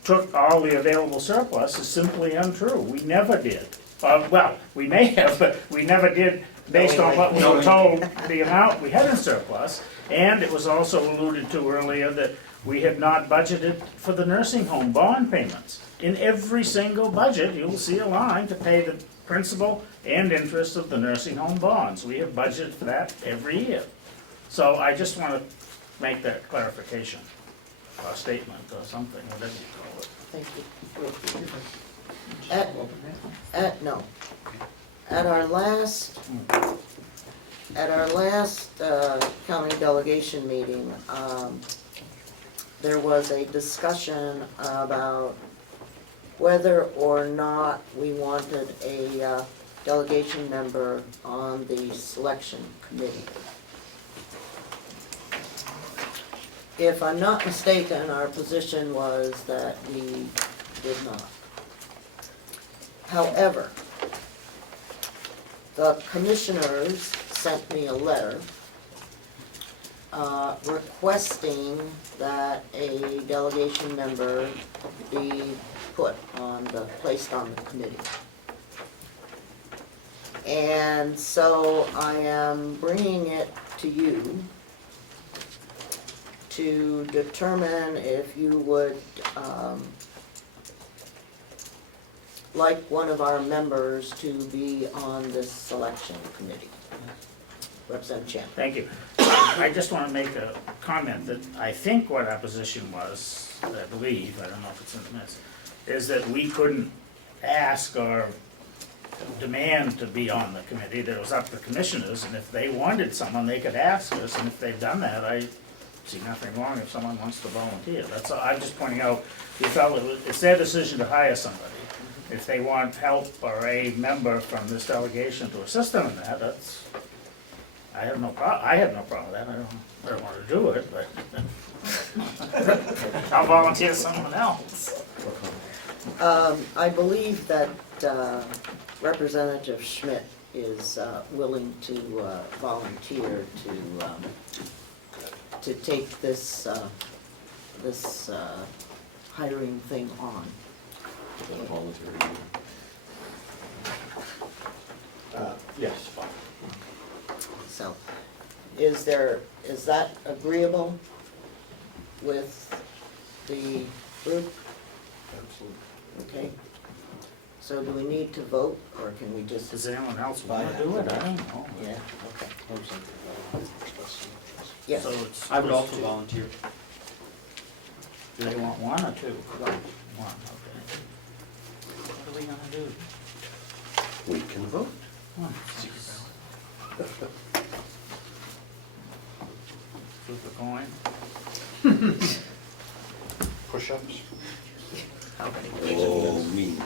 took all the available surplus is simply untrue. We never did. Well, we may have, but we never did based on what we were told the amount we had in surplus. And it was also alluded to earlier that we had not budgeted for the nursing home bond payments. In every single budget, you'll see a line to pay the principal and interest of the nursing home bonds. We have budgeted for that every year. So I just want to make that clarification, or statement, or something, whatever you call it. Thank you. At our last county delegation meeting, there was a discussion about whether or not we wanted a delegation member on the selection committee. If I'm not mistaken, our position was that we did not. However, the commissioners sent me a letter requesting that a delegation member be placed on the committee. And so I am bringing it to you to determine if you would like one of our members to be on this selection committee. Representative Chandler. Thank you. I just want to make a comment that I think what our position was, I believe, I don't know if it's in the minutes, is that we couldn't ask or demand to be on the committee. That it was up to the commissioners, and if they wanted someone, they could ask us, and if they've done that, I see nothing wrong if someone wants to volunteer. That's all. I'm just pointing out, we felt it's their decision to hire somebody. If they want help or a member from this delegation to assist them in that, that's, I have no problem with that. I don't want to do it, but I'll volunteer someone else. I believe that Representative Schmidt is willing to volunteer to take this hiring thing on. Yes, fine. So, is that agreeable with the group? Absolutely. Okay. So do we need to vote, or can we just? Does anyone else want to do it? I don't know. Yeah, okay. Yes. So it's. I would also volunteer. Do they want one or two? One, okay. What are we gonna do? We can vote. Flip a coin. Push-ups? How many? Oh, mean.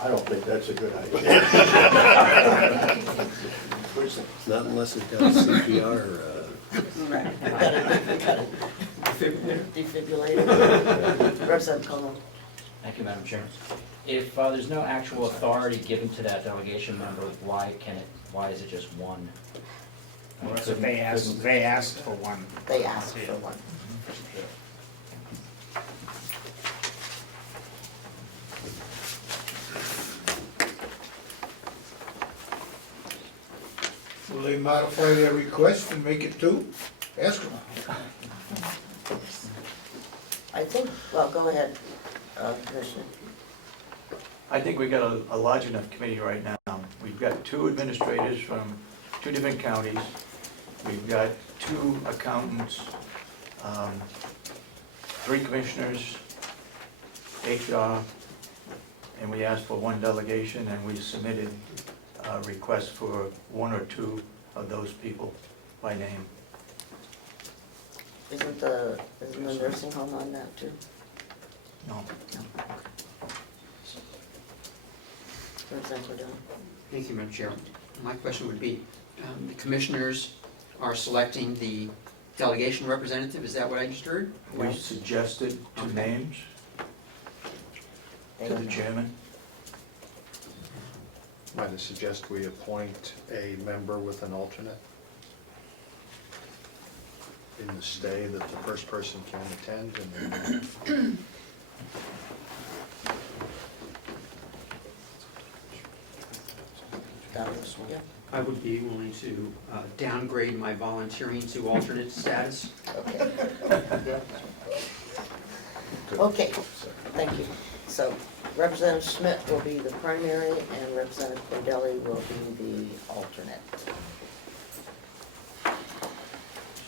I don't think that's a good idea. Not unless it's got a CPR, Right. We got a defibrillator. Representative Comeau. Thank you, Madam Chair. If there's no actual authority given to that delegation member, why is it just one? Or if they asked for one. They asked for one. Will they modify their request and make it two? Ask them. I think, well, go ahead, Commissioner. I think we got a large enough committee right now. We've got 2 administrators from 2 different counties. We've got 2 accountants, 3 commissioners, HR, and we asked for 1 delegation, and we submitted a request for 1 or 2 of those people by name. Isn't the nursing home on that too? No. Representative O'Donnell. Thank you, Madam Chair. My question would be, the commissioners are selecting the delegation representative, is that what I just heard? We suggested 2 names to the chairman. Might I suggest we appoint a member with an alternate? In the stay that the first person can attend and That was, yeah. I would be willing to downgrade my volunteering to alternate status. Okay. Okay, thank you. So Representative Schmidt will be the primary and Representative Cordelli will be the alternate.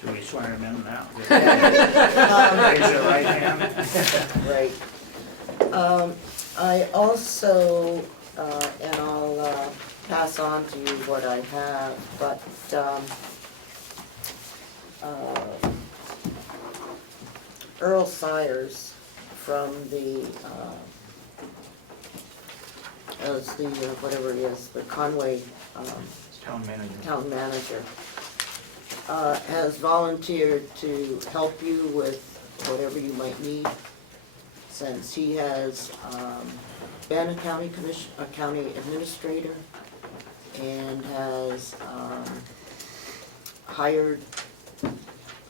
Should we swear him in now? Um, Raise your right hand. Right. I also, and I'll pass on to you what I have, but Earl Sires from the, whatever he is, the Conway Town manager. town manager, has volunteered to help you with whatever you might need, since he has been a county administrator and has hired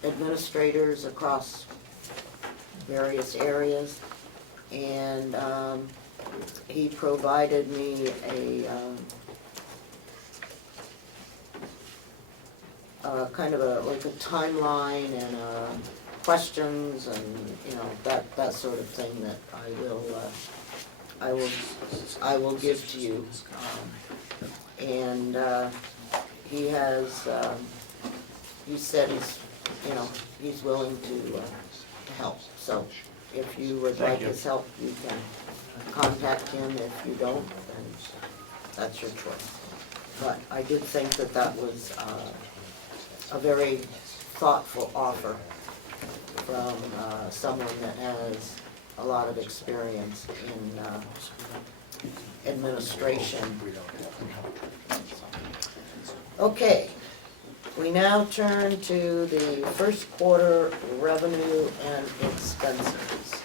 administrators across various areas, and he provided me a kind of like a timeline and questions and, you know, that sort of thing that I will give to you. And he has, he said he's willing to help. So if you would like his help, you can contact him. If you don't, then that's your choice. But I did think that was a very thoughtful offer from someone that has a lot of experience in administration. Okay, we now turn to the first quarter revenue and expenses.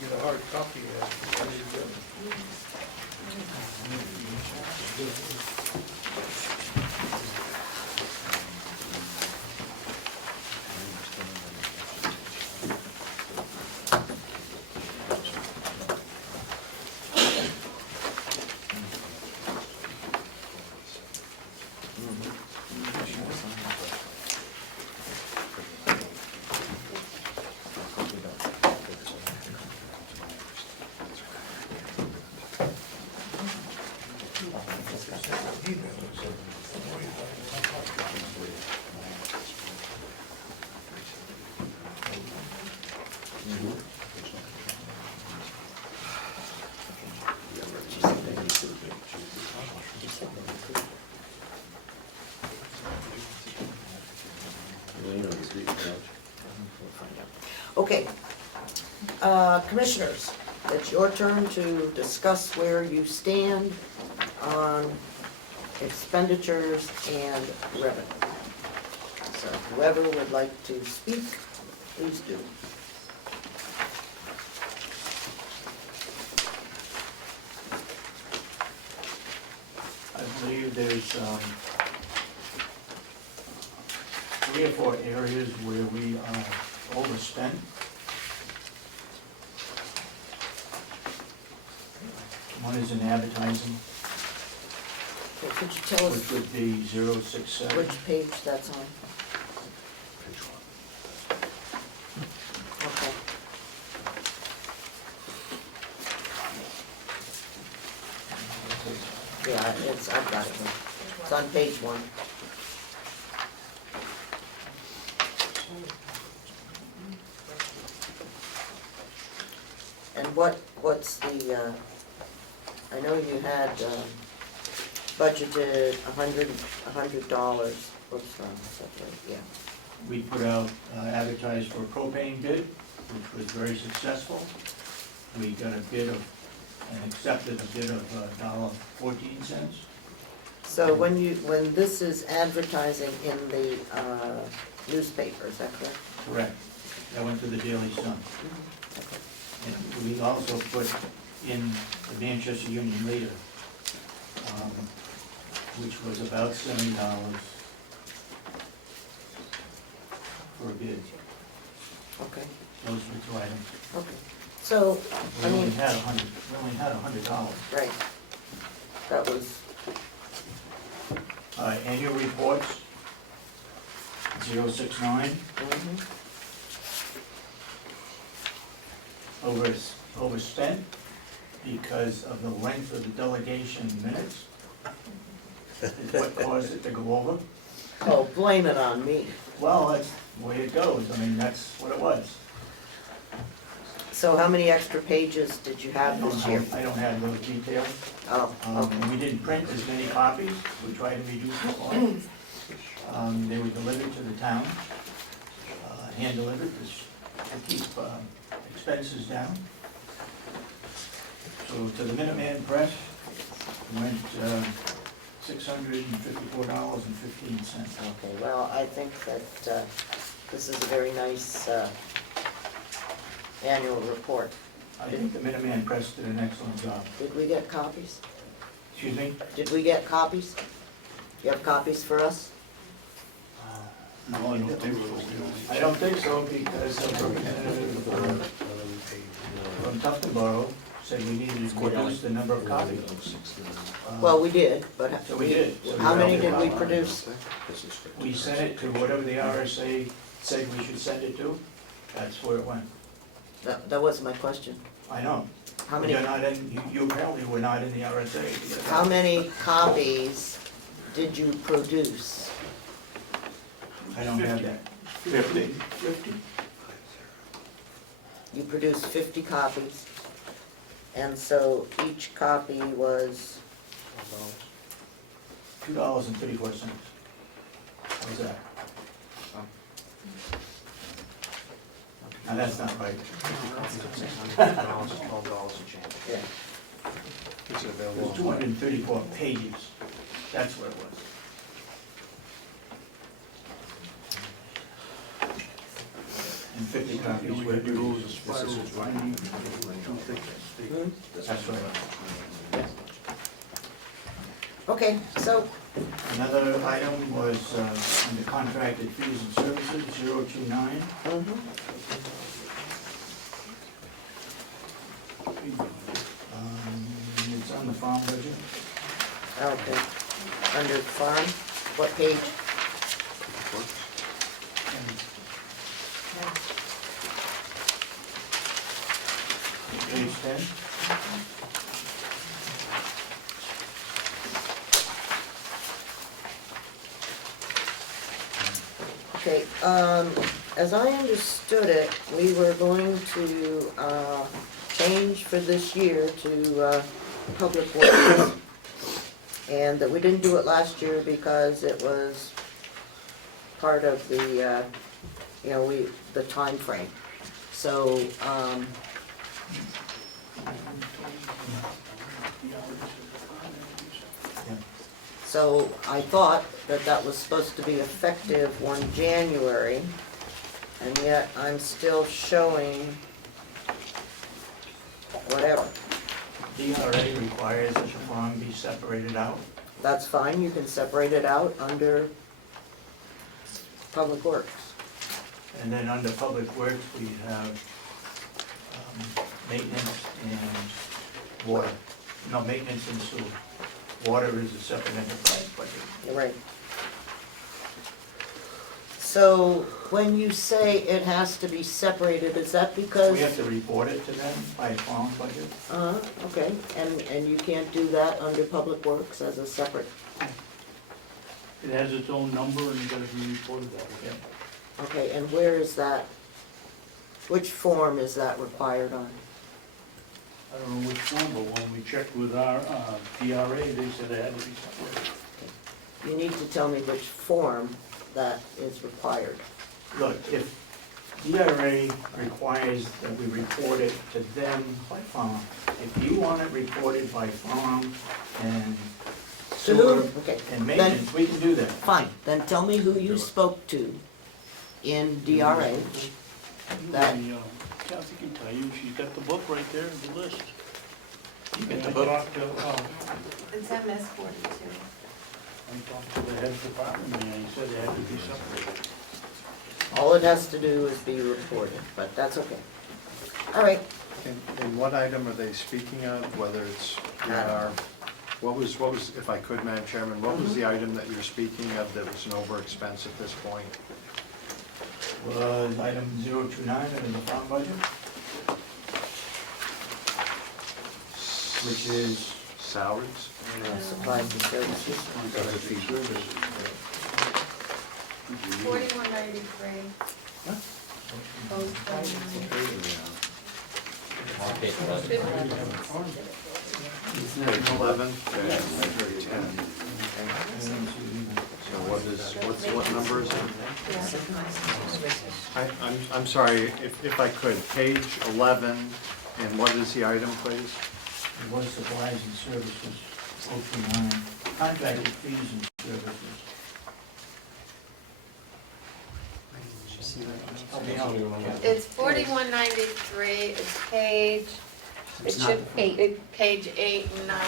Get a hard copy of that. Okay. Commissioners, it's your turn to discuss where you stand on expenditures and revenue. So whoever would like to speak, please do. I believe there's 3 or 4 areas where we are overspent. One is in advertising, Okay, could you tell us which would be 067. which page that's on? Okay. Yeah, I've got it here. It's on page 1. And what's the, I know you had budgeted $100. Whoops, wrong, is that right? Yeah. We put out, advertised for a propane bid, which was very successful. We got a bid of, and accepted a bid of $1.14. So when this is advertising in the newspaper, is that correct? Correct. That went to the Daily Sun. Okay. And we also put in the Manchester Union Leader, which was about $70 for a bid. Okay, Those were 2 items. okay. So, We I only mean, had $100. right. That was, Annual reports, 069. Overspent because of the length of the delegation minutes. Is what caused it to go over. oh, blame it on me. Well, that's the way it goes. I mean, that's what it was. So how many extra pages did you have this year? I don't have those details. Oh, okay. We didn't print as many copies. We tried to reduce the volume. They were delivered to the town, hand delivered to keep expenses down. So to the Minuteman Press, went $654.15. Okay, well, I think that this is a very nice annual report. I think the Minuteman Press did an excellent job. Did we get copies? Excuse me? Did we get copies? You have copies for us? No, I don't think so. I don't think so because a representative from Tuftonboro said we needed to reduce the number of copies. Well, we did, but So we did. how many did we produce? We sent it to whatever the RSA said we should send it to. That's where it went. That wasn't my question. I know. How many, You're not in, you apparently were not in the RSA. how many copies did you produce? I don't have that. 50. You produced 50 copies, and so each copy was, $2.34. How's that? Now, that's not right. yeah. It was 234 pages. That's what it was. And 50 copies were produced. That's right. Okay, so, Another item was under contracted fees and services, 029. It's on the farm budget. okay. Under farm, what page? Page 10. Okay, as I understood it, we were going to, change for this year to, public works. And that we didn't do it last year because it was part of the, the time frame. So, so I thought that that was supposed to be effective 1 January, and yet I'm still showing whatever. DRA requires that the farm be separated out. That's fine, you can separate it out under Public Works. And then under Public Works, we have maintenance and water. No, maintenance and sewer. Water is a separate enterprise budget. You're right. So when you say it has to be separated, is that because? We have to report it to them by farm budget. Okay, and you can't do that under Public Works as a separate, It has its own number and you gotta be reported that way. okay, and where is that? Which form is that required on? I don't know which one, but when we checked with our DRA, they said it had to be separated. You need to tell me which form that is required. Look, if DRA requires that we report it to them by farm, if you want it reported by farm and sewer Okay, and maintenance, we can do that. fine, then tell me who you spoke to in DRA. That- Kathy can tell you, she's got the book right there, the list. You And get I the book. talked to, It's MS 42. I talked to the head department, and he said they had to be separated. All it has to do is be reported, but that's okay. All right, And what item are they speaking of, whether it's in our, what was, if I could, Madam Chairman, what was the item that you're speaking of that was an over expense at this point? Was item 029 in the farm budget, which is Salaries? supplies and services. 4193. Post 11? Okay, I heard 10. So what number is it? I'm sorry, if I could, page 11, and what is the item, please? It was supplies and services, 029, contracted fees and services. Help me out. It's 4193, it's page, it should, page 8 and 9,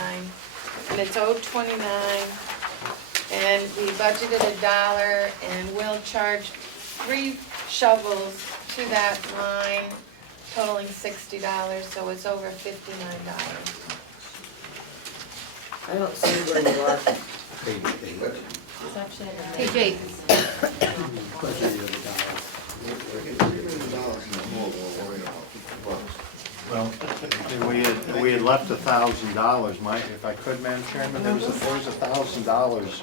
and it's 029. And we budgeted $1, and we'll charge 3 shovels to that line, totaling $60, so it's over $59. I don't see where you are. It's actually under Page 8. Well, We had left $1,000, if I could, Madam Chairman, there was $1,000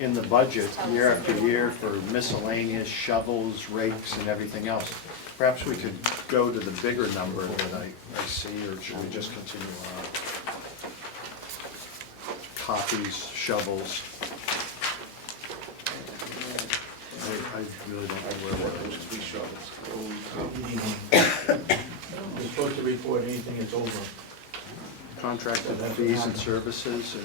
in the budget year after year for miscellaneous shovels, rakes, and everything else. Perhaps we could go to the bigger number that I see, or should we just continue on? Copies, shovels. I really don't know where those 3 shovels go. we're supposed to report anything that's over. Contracted fees and services, and,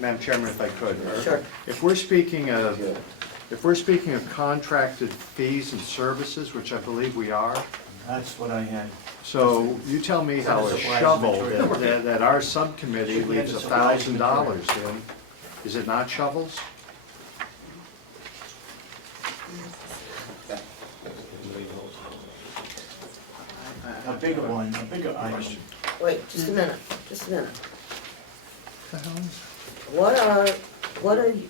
Madam Chairman, if I could. Sure. If we're speaking of contracted fees and services, which I believe we are, That's what I had. so you tell me how a shovel that our subcommittee leaves $1,000 in, is it not shovels? A bigger item. Wait, just a minute, just a minute. What are you,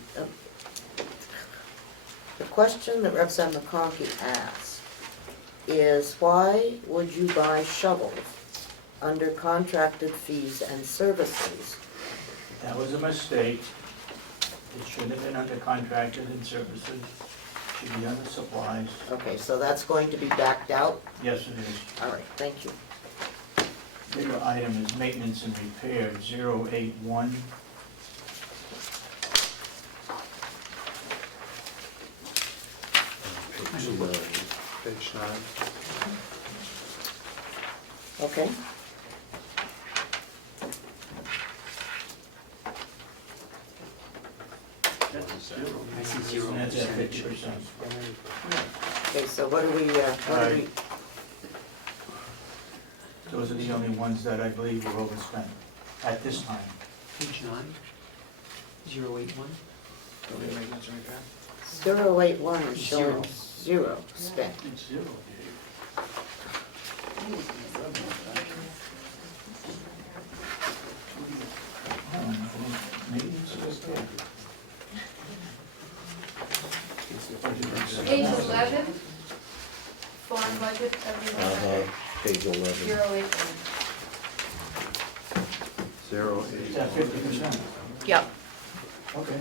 the question that Representative McConkey asked is why would you buy shovels under contracted fees and services? That was a mistake. It shouldn't have been under contracted and services. Should be under supplies. Okay, so that's going to be backed out? Yes, it is. All right, thank you. Bigger item is maintenance and repair, 081. Page 9. Okay. I see 0%. And that's at 50%. Okay, so what do we, Those are the only ones that I believe were overspent at this time. Page 9, 081. 081 is showing zero spent. It's zero. Maybe it's just there. Page 11, farm budget, Page 11. 081. 0.8. It's at 50%. Yep. Okay.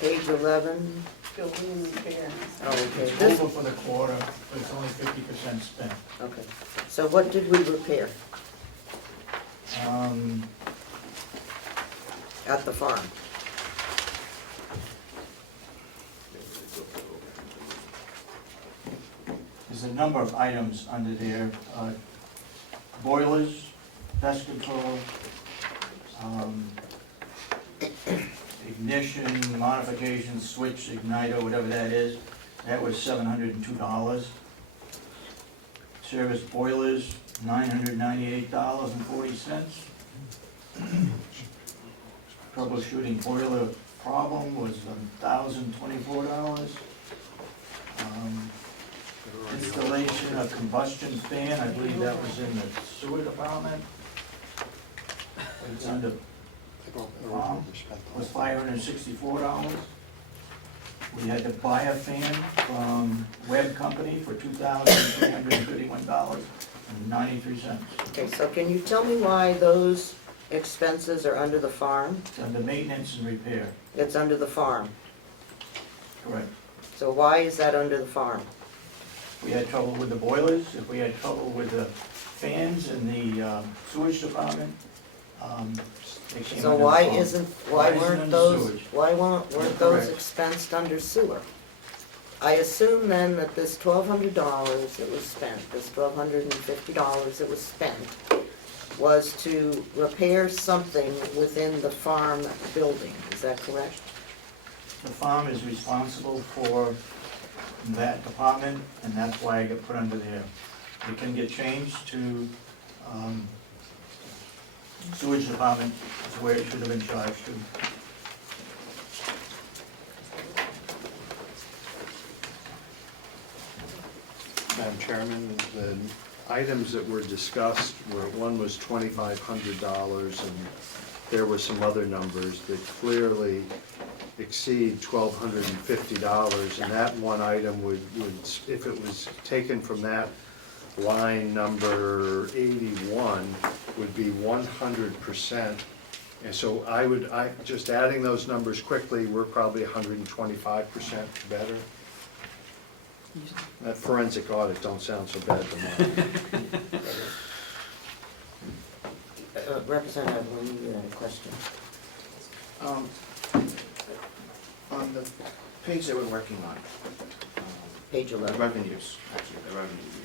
Page 11, Building repairs. oh, okay, It's this, over for the quarter, but it's only 50% spent. okay. So what did we repair at the farm? There's a number of items under there, boilers, pest control, ignition, modification, switch, igniter, whatever that is, that was $702. Service boilers, $998.40. Troubleshooting boiler problem was $1,024. Installation of combustion fan, I believe that was in the sewer department. It's under, was $564. We had to buy a fan from Webb Company for $2,331.93. Okay, so can you tell me why those expenses are under the farm? It's under maintenance and repair, It's under the farm. correct. So why is that under the farm? We had trouble with the boilers, if we had trouble with the fans in the sewage department, they came So under the why farm. isn't, why Why isn't weren't it those, sewage? why weren't those Correct. expensed under sewer? I assume then that this $1,200 that was spent, this $1,250 that was spent, was to repair something within the farm building, is that correct? The farm is responsible for that department, and that's why I got put under there. It can get changed to sewage department, is where it should have been charged to. Madam Chairman, the items that were discussed were, one was $2,500, and there were some other numbers that clearly exceed $1,250, and that one item would, if it was taken from that line number 81, would be 100%. And so just adding those numbers quickly, we're probably 125% better. That forensic audit don't sound so bad to me. Representative, you had a question? On the page that we're working on, Page 11. revenues, actually, the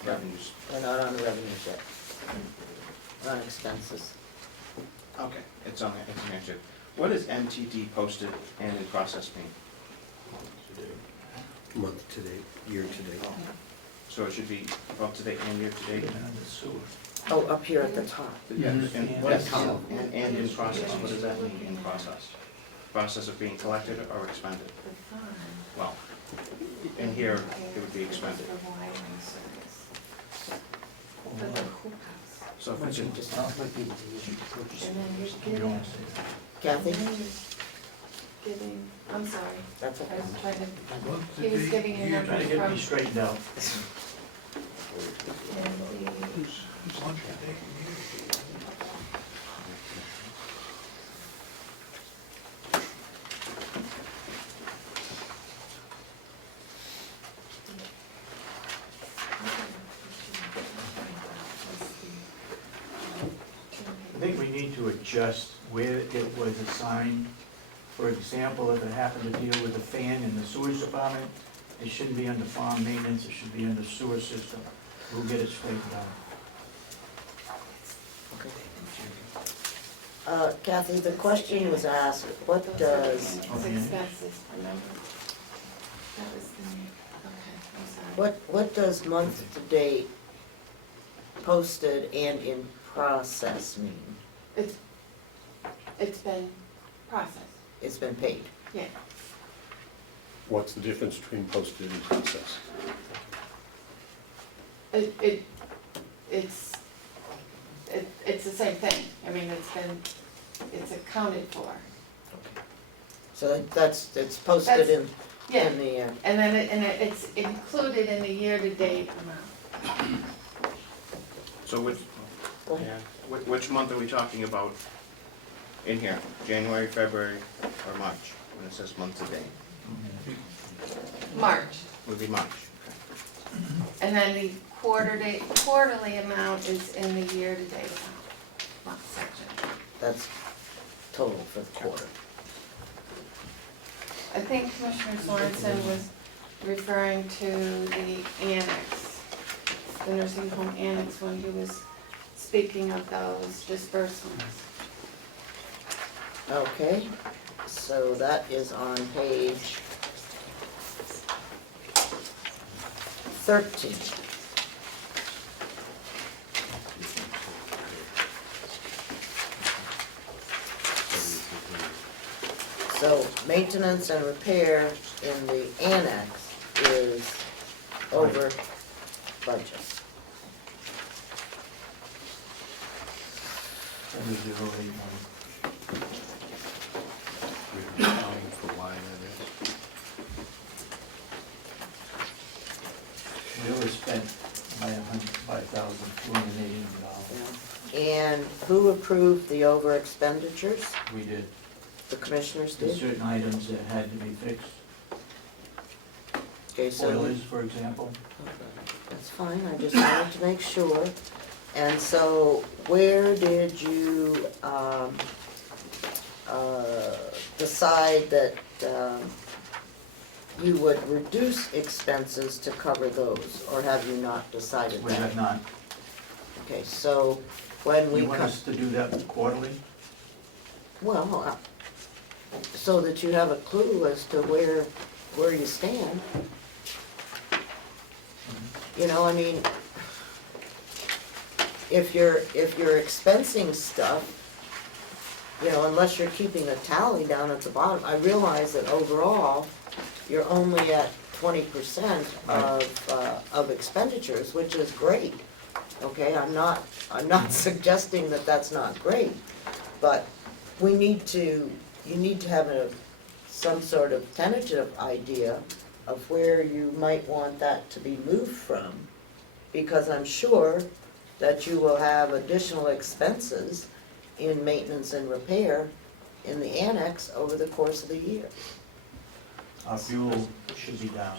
revenues. We're not on the revenues yet. We're on expenses. Okay, it's on there, it's answered. What is MTD posted and in process mean? Month to date, year to date. So it should be up to date and year to date? Oh, up here at the top. Yeah, and what is and in process, what does that mean, in process? Process of being collected or expended? Well, in here, it would be expended. So if it's in, Kathy? I'm sorry, That's I okay. was trying to, he was getting a You're number trying to get me from, straightened out. and the, I think we need to adjust where it was assigned. For example, if it happened to deal with a fan in the sewage department, It shouldn't be under farm maintenance, it should be under sewer system. We'll get it straightened out. Kathy, the question was asked, what does, It's expenses, remember? That was the name, okay, I'm sorry. what does month to date posted and in process mean? It's been processed, It's been paid. yeah. What's the difference between posted and process? It's the same thing. I mean, it's accounted for. So it's posted in, Yeah, in the, and then it's included in the year-to-date amount. So which, go ahead. yeah, which month are we talking about in here? January, February, or March, when it says month to date? March, Would be March. and then the quarterly amount is in the year-to-date amount section. That's total for the quarter. I think Commissioner Sorensen was referring to the annex, the nursing home annex, when he was speaking of those disbursements. Okay, so that is on page 13. So maintenance and repair in the annex is over budget. Under 081. For why that is. We only spent $5,280. And who approved the over expenditures? We did. The commissioners There's did? certain items that had to be fixed. Okay, so. Boilers, for example. That's fine, I just wanted to make sure. And so where did you decide that you would reduce expenses to cover those? Or have you not decided We that? have not. Okay, so when we You want come, us to do that quarterly? well, so that you have a clue as to where you stand. You know, I mean, if you're expensing stuff, you know, unless you're keeping a tally down at the bottom, I realize that overall, you're only at 20% of expenditures, which is great. Okay, I'm not suggesting that that's not great, but you need to have some sort of tentative idea of where you might want that to be moved from, because I'm sure that you will have additional expenses in maintenance and repair in the annex over the course of the year. Our fuel should be down.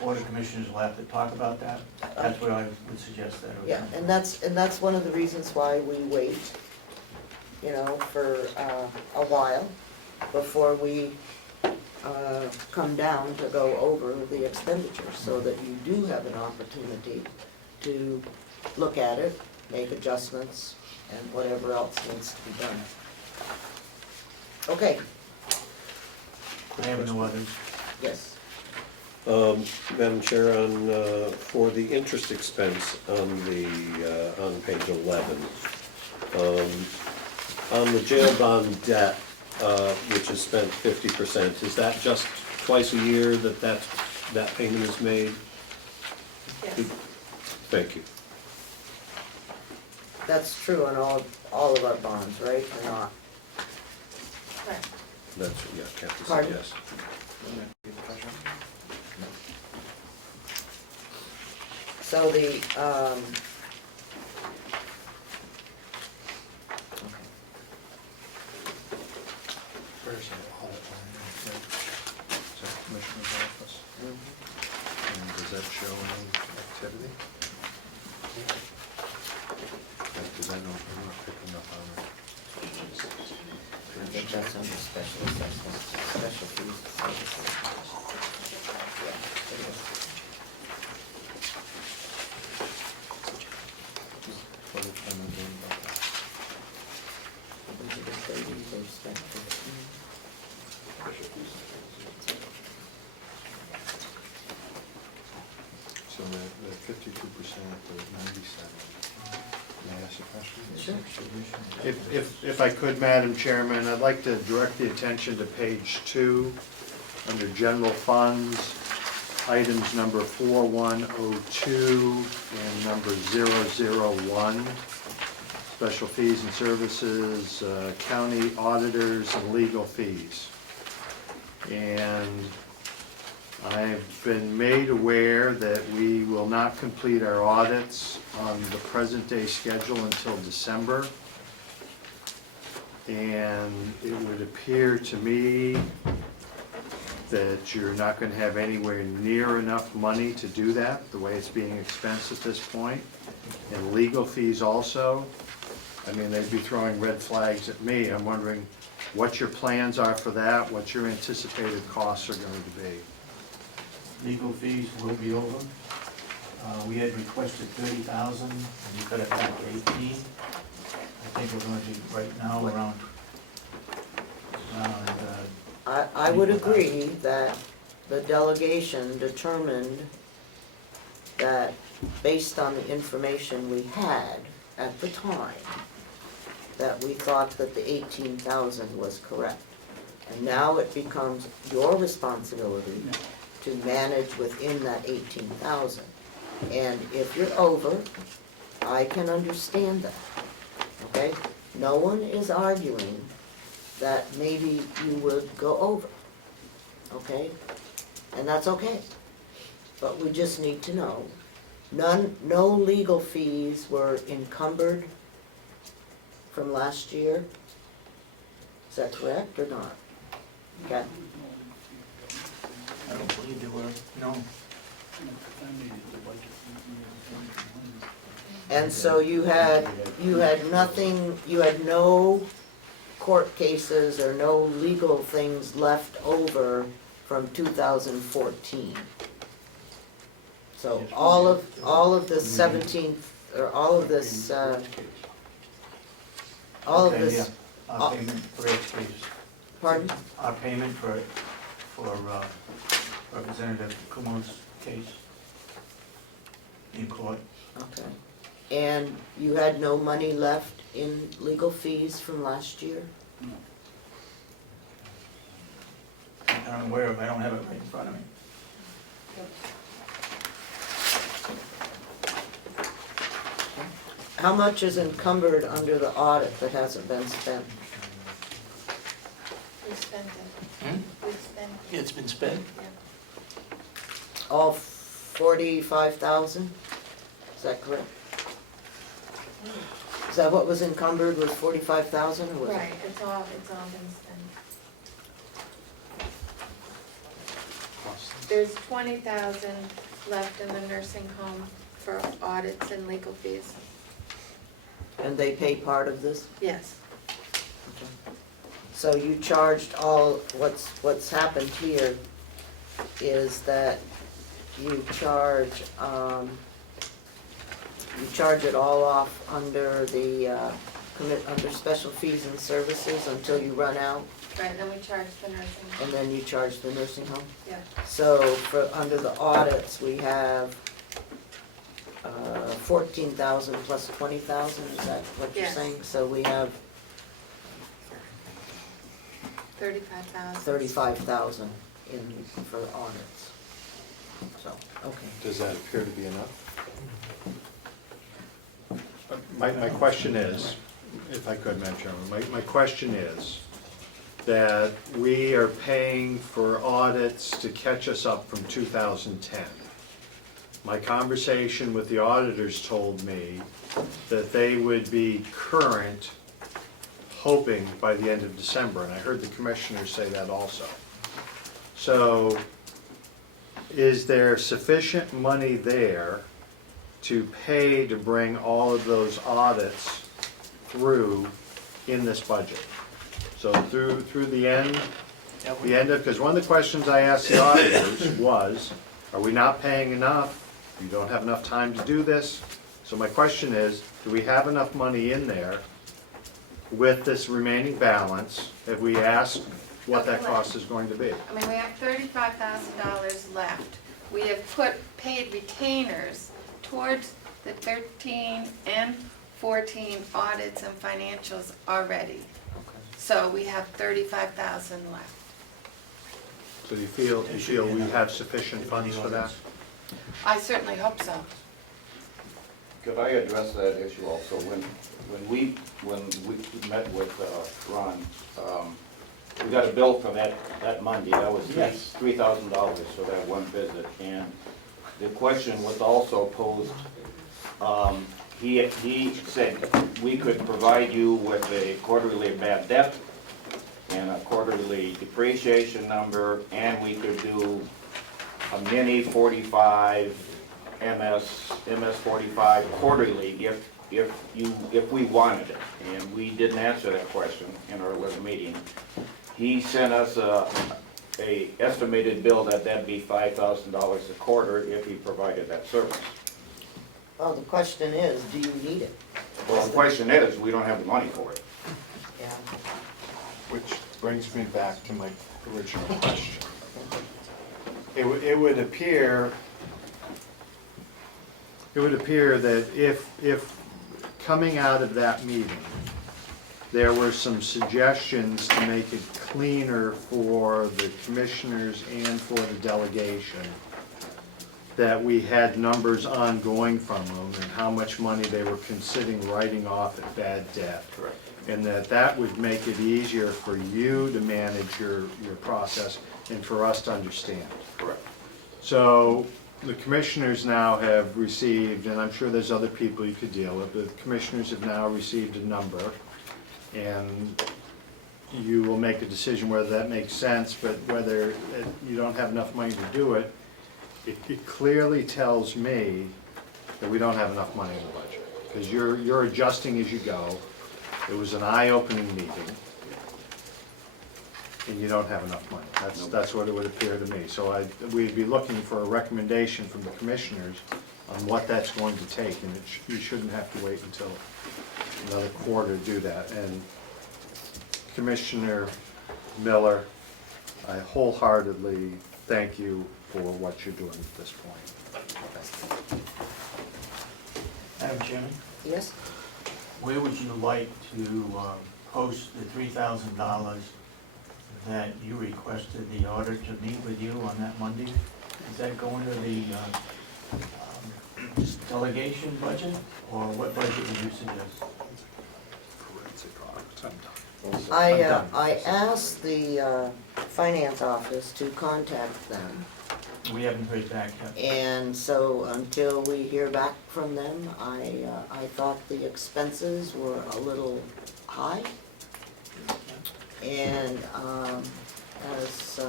Board of Commissioners will have to talk about that. That's what I would suggest that. Yeah, and that's one of the reasons why we wait, you know, for a while before we come down to go over the expenditures, so that you do have an opportunity to look at it, make adjustments, and whatever else needs to be done. Okay, I have no others. yes. Madam Chair, for the interest expense on page 11, on the jail bond debt, which is spent 50%, is that just twice a year that payment is made? Yes. Thank you. That's true on all of our bonds, right, or not? Right. That's, yeah, Kathy said Pardon? yes. So the, Where's that audit line? Is that Commissioner's office? And does that show any activity? Because I don't, I'm not picking up on it. I think that's under special assessment, special fees. So the 52%, the 97. May I ask a question? Sure. If I could, Madam Chairman, I'd like to direct the attention to page 2, under general funds, items number 4102 and number 001, special fees and services, county auditors and legal fees. And I've been made aware that we will not complete our audits on the present day schedule until December. And it would appear to me that you're not gonna have anywhere near enough money to do that, the way it's being expensed at this point. And legal fees also, I mean, they'd be throwing red flags at me. I'm wondering what your plans are for that, what your anticipated costs are going to be. Legal fees will be over. We had requested 30,000, and we cut it back to 18. I think we're going to be right now around, I would agree that the delegation determined that based on the information we had at the time, that we thought that the 18,000 was correct. And now it becomes your responsibility to manage within that 18,000. And if you're over, I can understand that, okay? No one is arguing that maybe you would go over, okay? And that's okay. But we just need to know. No legal fees were encumbered from last year. Is that correct or not? Okay. I don't believe there were, no. And so you had nothing, you had no court cases or no legal things left over from 2014. So all of this 17th, or all of this, Okay, yeah. Our payment for each case. Pardon? Our payment for Representative Comeau's case in court. Okay. And you had no money left in legal fees from last year? I'm aware of, I don't have it right in front of me. How much is encumbered under the audit that hasn't been spent? We spent it. Hmm? We spent it. It's been spent? Yeah. All 45,000? Is that correct? Is that what was encumbered, was 45,000 or was it? Right, it's all been spent. There's 20,000 left in the nursing home for audits and legal fees. And they pay part of this? Yes. So you charged all, what's happened here is that you charge it all off under the, under special fees and services until you run out, Right, and then we charge the nursing and home. then you charge the nursing home? Yeah. So for, under the audits, we have 14,000 plus 20,000, is that what you're Yes. saying? So we have 35,000. 35,000 in, for audits. So, okay. Does that appear to be enough? My question is, if I could, Madam Chairman, my question is that we are paying for audits to catch us up from 2010. My conversation with the auditors told me that they would be current, hoping by the end of December, and I heard the commissioners say that also. So, is there sufficient money there to pay to bring all of those audits through in this budget? So through the end The end of, because one of the questions I asked the auditors was, are we not paying enough? You don't have enough time to do this? So my question is, do we have enough money in there with this remaining balance? Have we asked what that cost is going to be? I mean, we have $35,000 left. We have paid retainers towards the 13 and 14 audits and financials already. So we have 35,000 left. So you feel we have sufficient funds for that? I certainly hope so. Could I address that issue also? When we met with Ron, we got a bill for that Monday. That was $3,000 for that one visit. And the question was also posed, he said we could provide you with a quarterly bad debt and a quarterly depreciation number, and we could do a mini 45 MS 45 quarterly if we wanted it. And we didn't answer that question in our little meeting. He sent us a estimated bill that'd be $5,000 a quarter if he provided that service. Well, the question is, do you need it? Well, the question is, we don't have the money for it. Yeah. Which brings me back to my original question. It would appear that if coming out of that meeting, there were some suggestions to make it cleaner for the commissioners and for the delegation, that we had numbers ongoing from them and how much money they were considering writing off at bad debt. Correct. And that would make it easier for you to manage your process and for us to understand. Correct. So the commissioners now have received, and I'm sure there's other people you could deal with, but the commissioners have now received a number, and you will make a decision whether that makes sense, but whether you don't have enough money to do it, it clearly tells me that we don't have enough money in the budget, because you're adjusting as you go. It was an eye-opening meeting, and you don't have enough money. That's what it would appear to me. So we'd be looking for a recommendation from the commissioners on what that's going to take, and you shouldn't have to wait until another quarter to do that. And Commissioner Miller, I wholeheartedly thank you for what you're doing at this point. Madam Chairman, Yes? where would you like to post the $3,000 that you requested the auditor to meet with you on that Monday? Is that going to the delegation budget, or what budget would you suggest? I asked the finance office to contact them, We haven't heard back yet. and so until we hear back from them, I thought the expenses were a little high. And as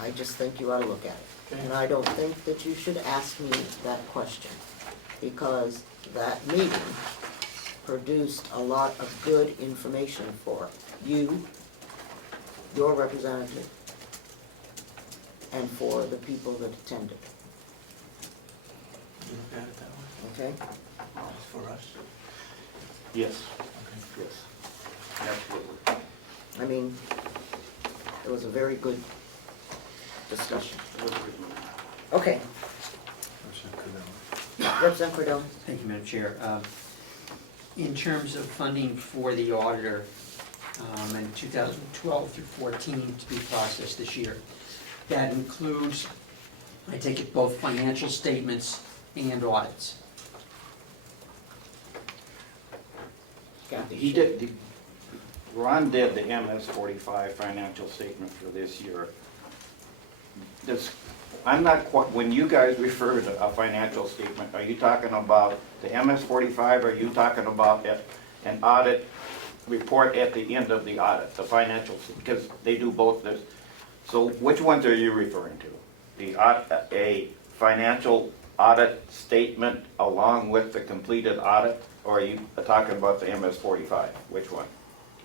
I just think you ought to look at it. Okay. And I don't think that you should ask me that question, because that meeting produced a lot of good information for you, your representative, and for the people that attended, You look at it that way? okay? That's for us? Yes. Okay. Yes. Absolutely. I mean, it was a very good discussion. Okay. Representative Cordell? Thank you, Madam Chair. In terms of funding for the auditor in 2012 through 14 to be processed this year, that includes, I take it, both financial statements and audits. He did, Ron did the MS 45 financial statement for this year. I'm not quite, when you guys refer to a financial statement, are you talking about the MS 45, or are you talking about an audit report at the end of the audit, the financials, because they do both this. So which ones are you referring to? A financial audit statement along with the completed audit, or are you talking about the MS 45? Which one?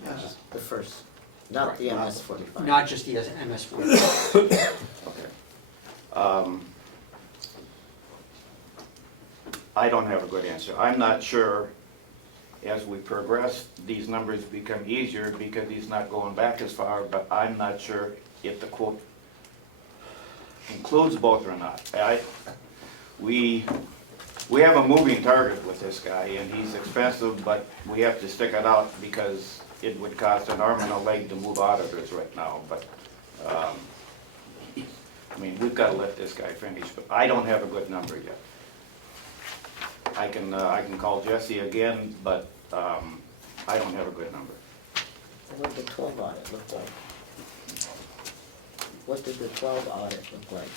The first, not the Right, MS 45. Not just the MS 45. Okay. I don't have a good answer. I'm not sure, as we progress, these numbers become easier because he's not going back as far, but I'm not sure if the quote includes both or not. We have a moving target with this guy, and he's expensive, but we have to stick it out because it would cost an arm and a leg to move auditors right now, but, I mean, we've got to let this guy finish, but I don't have a good number yet. I can call Jesse again, but I don't have a good number. What did the 12 audit look like? What did the 12 audit look like?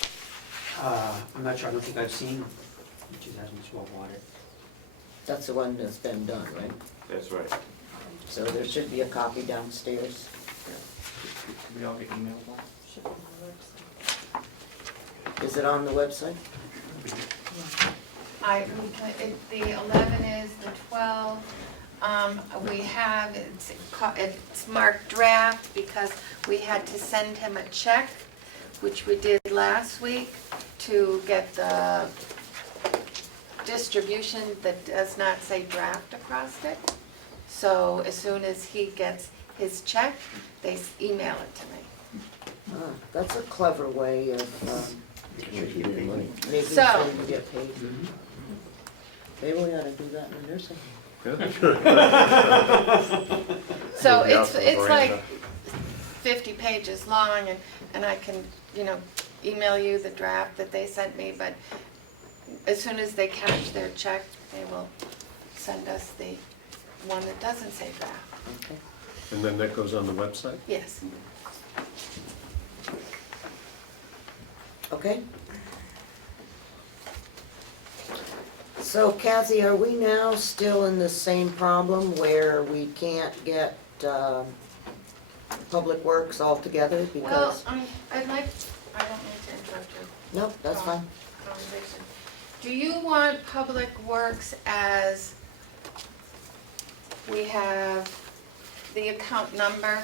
I'm not sure, I don't think I've seen the 2012 audit. That's the one that's been done, right? That's right. So there should be a copy downstairs. Did we all get emailed one? Is it on the website? The 11 is the 12. We have, it's marked draft because we had to send him a check, which we did last week, to get the distribution that does not say draft across it. So as soon as he gets his check, they email it to me. That's a clever way of making So- sure you get paid. Maybe we ought to do that in the nursing. So Maybe out for the it's like veranda. 50 pages long, and I can, email you the draft that they sent me, but as soon as they cash their check, they will send us the one that doesn't say draft. Okay. And then that goes on the website? Yes. Okay. So Kathy, are we now still in the same problem where we can't get Public Works all together Well, because? I don't need to interrupt you. Nope, that's fine. Conversation. Do you want Public Works as, we have the account number,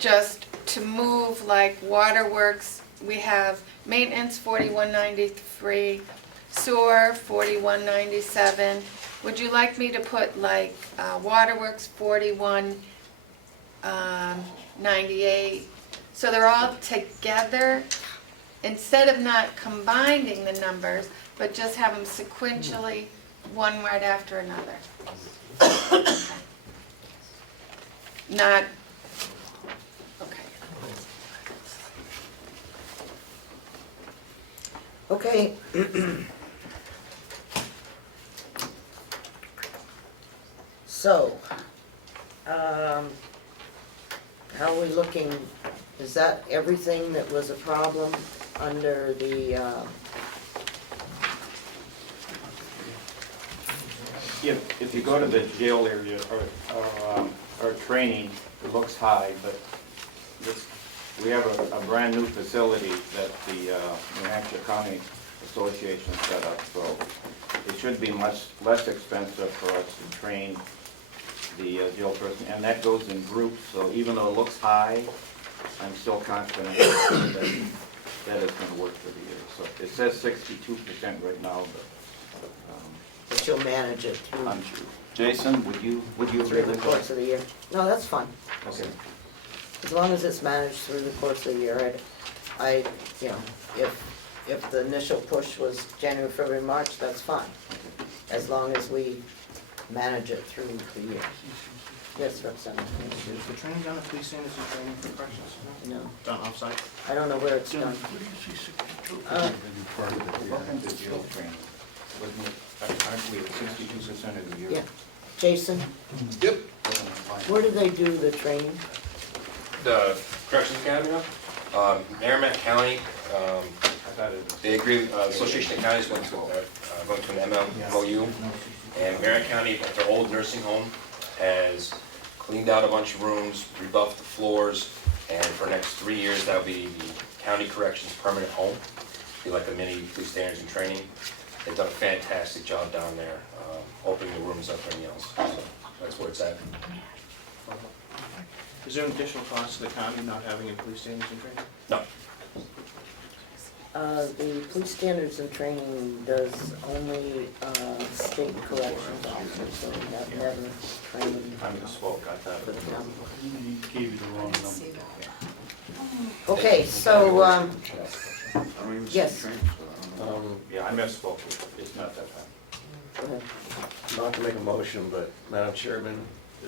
just to move like Waterworks, we have maintenance 4193, sewer 4197. Would you like me to put like Waterworks 4198? So they're all together, instead of not combining the numbers, but just have them sequentially, one right after another. Not, okay. Okay. So, how are we looking, is that everything that was a problem under the, If you go to the jail area or training, it looks high, but we have a brand new facility that the New Hampshire County Association set up, so it should be much less expensive for us to train the jail person, and that goes in groups, so even though it looks high, I'm still confident that it's going to work for the year. So it says 62% right now, that you'll manage it through, Jason, would you through agree the with course that? of the year? No, that's fine. Okay. As long as it's managed through the course of the year, if the initial push was January, February, March, that's fine. As long as we manage it through the year. Yes, Representative. Is the training done, the police standards and training for corrections? No, Done offsite? I don't know where it's done. Welcome to jail training. Wasn't it, I believe it's 62% of the year. Yeah. Jason? Yep. Where do they do the training? The Corrections Academy now, Merrimack County, they agree, Association of Counties going to an MOU, and Merrimack County, at their old nursing home, has cleaned out a bunch of rooms, rebuffed the floors, and for the next 3 years, that'll be the County Corrections Permanent Home, be like a mini police standards and training. They've done a fantastic job down there, opening the rooms up and everything else, so that's where it's at. Is there an additional cost to the county not having a police standards and training? No. The police standards and training does only, state corrections officers, so we have never trained. I misspoke, I thought it was. He gave you the wrong number. Okay, so, yes, Yeah, I misspoke, it's not that time. go ahead. Not to make a motion, but Madam Chairman,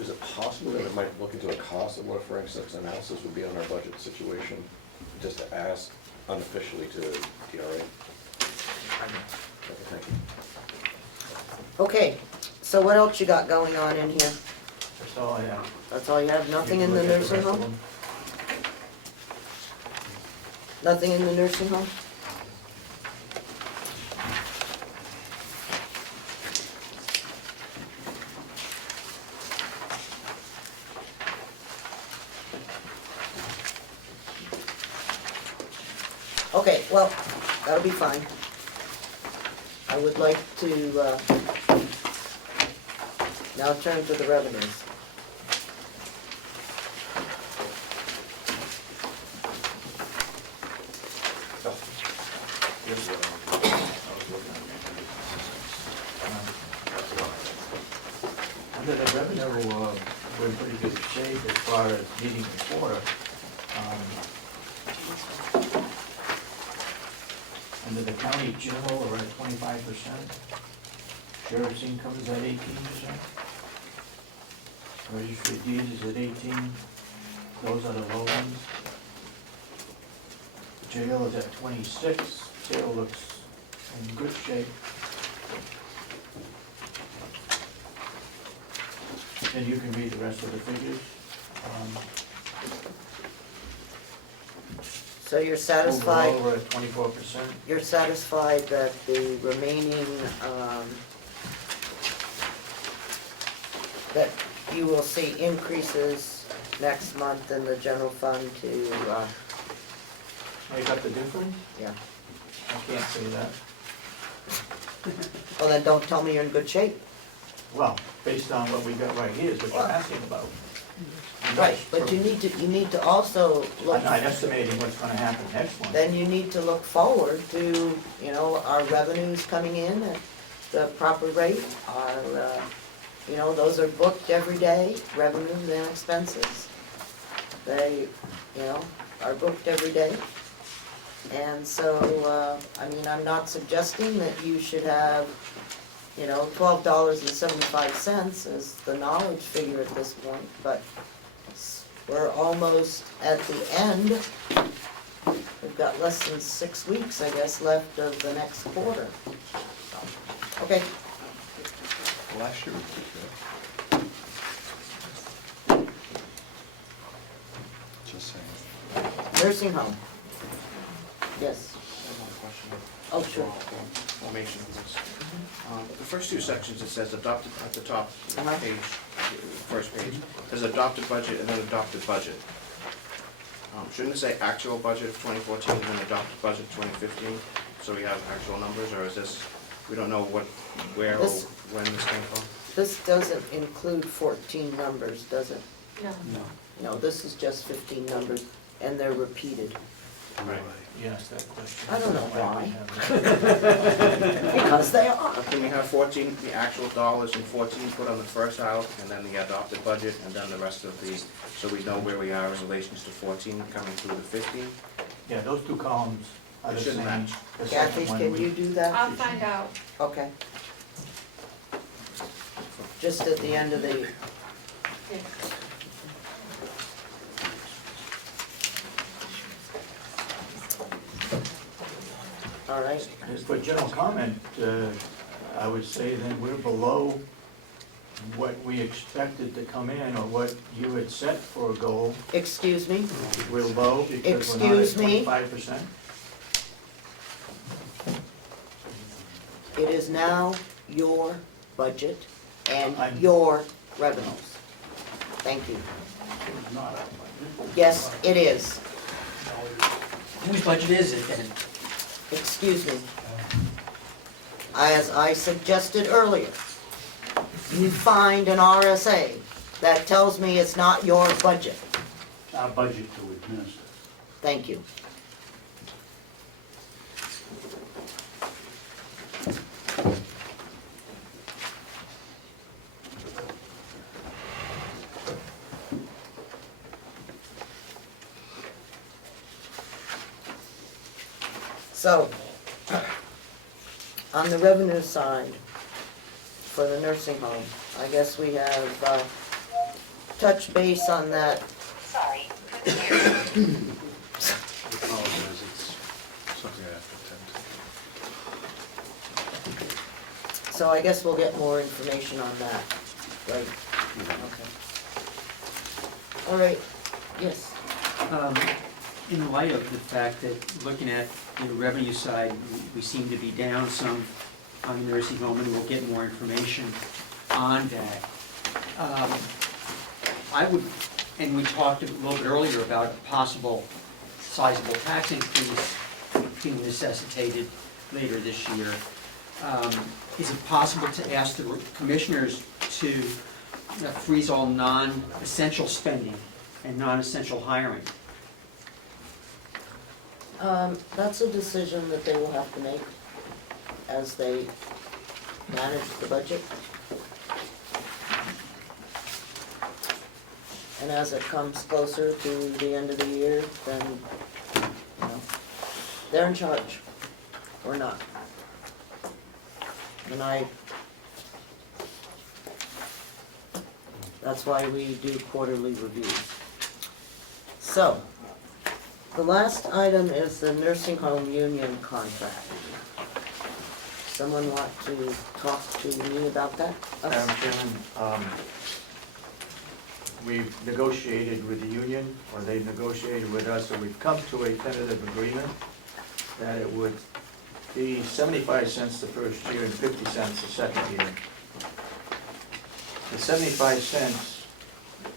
is it possible that it might look into a cost of what a forensics analysis would be on our budget situation? Just to ask unofficially to DRA? Okay, thank you. Okay, so what else you got going on in here? That's all I have. That's all you have, nothing You in can the look at nursing rest of home? them. Nothing in the nursing home? Okay, well, that'll be fine. I would like to, now turn to the revenues. Here's what I was looking at. Under the revenue, we're in pretty good shape as far as meeting the quarter. Under the county general, we're at 25%. Sheriff's income is at 18%. Registry of deeds is at 18. Those are the low ones. Jail is at 26. Jail looks in good shape. And you can read the rest of the figures. So you're satisfied? Overall, we're at 24%. You're satisfied that the remaining, that you will see increases next month in the general fund to, Make up the difference? yeah. I can't say that. Well, then don't tell me you're in good shape. Well, based on what we got right here is what you're asking about. Right, but you need to also look. I'm not estimating what's gonna happen next month. Then you need to look forward to, you know, our revenues coming in at the proper rate. Our, you know, those are booked every day, revenues and expenses. They, you know, are booked every day. And so, I mean, I'm not suggesting that you should have, you know, $12.75 as the knowledge figure at this point, but we're almost at the end. We've got less than 6 weeks, I guess, left of the next quarter. Okay. Last year. Just saying. Nursing home. Yes. Oh, sure. Formation of this. The first two sections, it says adopted at the top page, first page, there's adopted budget and then adopted budget. Shouldn't it say actual budget of 2014 and then adopted budget of 2015? So we have actual numbers, or is this, we don't know what, where, or This- when this came from? This doesn't include 14 numbers, does it? No. No, this is just 15 numbers, and they're repeated. Right. Yes, that question. I don't know why. We have that. Because they are. Can we have 14, the actual dollars in 14 put on the first out, and then the adopted budget, and then the rest of the, so we know where we are in relations to 14 coming through to 15? Yeah, those two columns are the It shouldn't same. match. The second Kathy, one can we- you do that? I'll find out. Okay. Just at the end of the, all right. As for general comment, I would say that we're below what we expected to come in or what you had set for a goal. Excuse me? We're low because we're not at Excuse me? 25%. It is now your budget and I'm- your revenues. Thank you. Not our budget. Yes, it is. Whose budget is it then? Excuse me. As I suggested earlier, you find an RSA That tells me it's not your budget. Our budget to administer. Thank you. So, on the revenue side, for the nursing home, I guess we have touched base on that. Sorry, couldn't hear you. Apologize, it's something I have to attend to. So I guess we'll get more information on that, right? Okay. All right, yes. In light of the fact that, looking at the revenue side, we seem to be down some on the nursing home, and we'll get more information on that. I would, and we talked a little bit earlier about a possible sizable tax increase being necessitated later this year. Is it possible to ask the commissioners to freeze all non-essential spending and non-essential hiring? That's a decision that they will have to make as they manage the budget. And as it comes closer to the end of the year, then, you know, they're in charge. We're not. And that's why we do quarterly reviews. So, the last item is the nursing home union contract. Someone want to talk to me about that? Madam Chairman, we've negotiated with the union, or they've negotiated with us, and we've come to a tentative agreement that it would be 75 cents the first year and 50 cents the second year. The 75 cents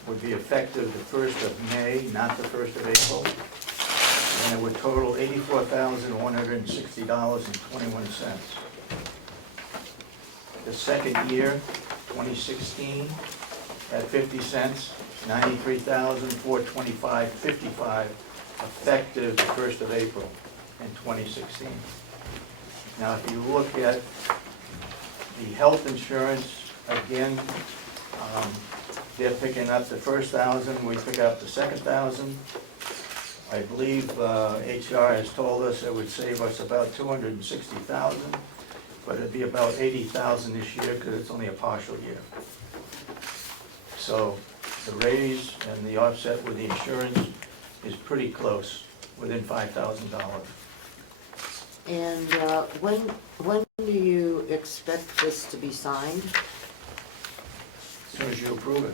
would be effective the 1st of May, not the 1st of April, and it would total $84,160.21. The second year, 2016, at 50 cents, $93,425.55, effective the 1st of April in 2016. Now, if you look at the health insurance, again, they're picking up the first 1,000, we pick up the second 1,000. I believe HR has told us it would save us about $260,000, but it'd be about $80,000 this year because it's only a partial year. So the raise and the offset with the insurance is pretty close, within $5,000. And when do you expect this to be signed? As soon as you approve it.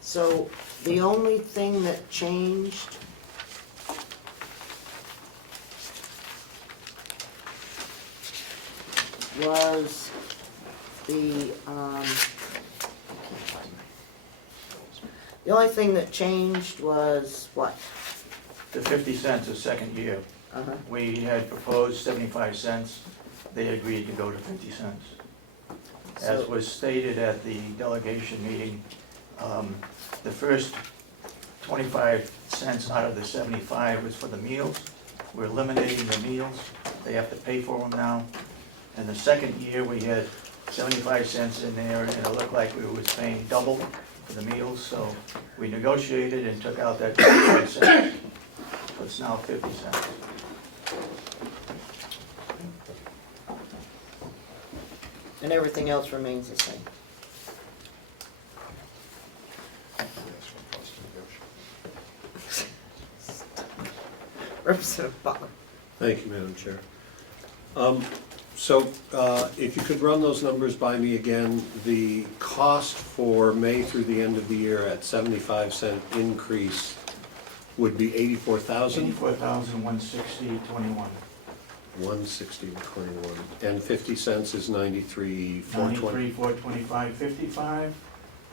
So the only thing that changed was the only thing that changed was what? The 50 cents a second year. We had proposed 75 cents, they agreed to go to 50 cents. As was stated at the delegation meeting, the first 25 cents out of the 75 was for the meals. We're eliminating the meals, they have to pay for them now. And the second year, we had 75 cents in there, and it looked like we was paying double for the meals, so we negotiated and took out that 25 cents. So it's now 50 cents. And everything else remains the same. Representative Butler. Thank you, Madam Chair. So if you could run those numbers by me again, the cost for May through the end of the year at 75-cent increase would be 84,000? 84,160.21. 160.21. And 50 cents is 93,420. 93,425.55.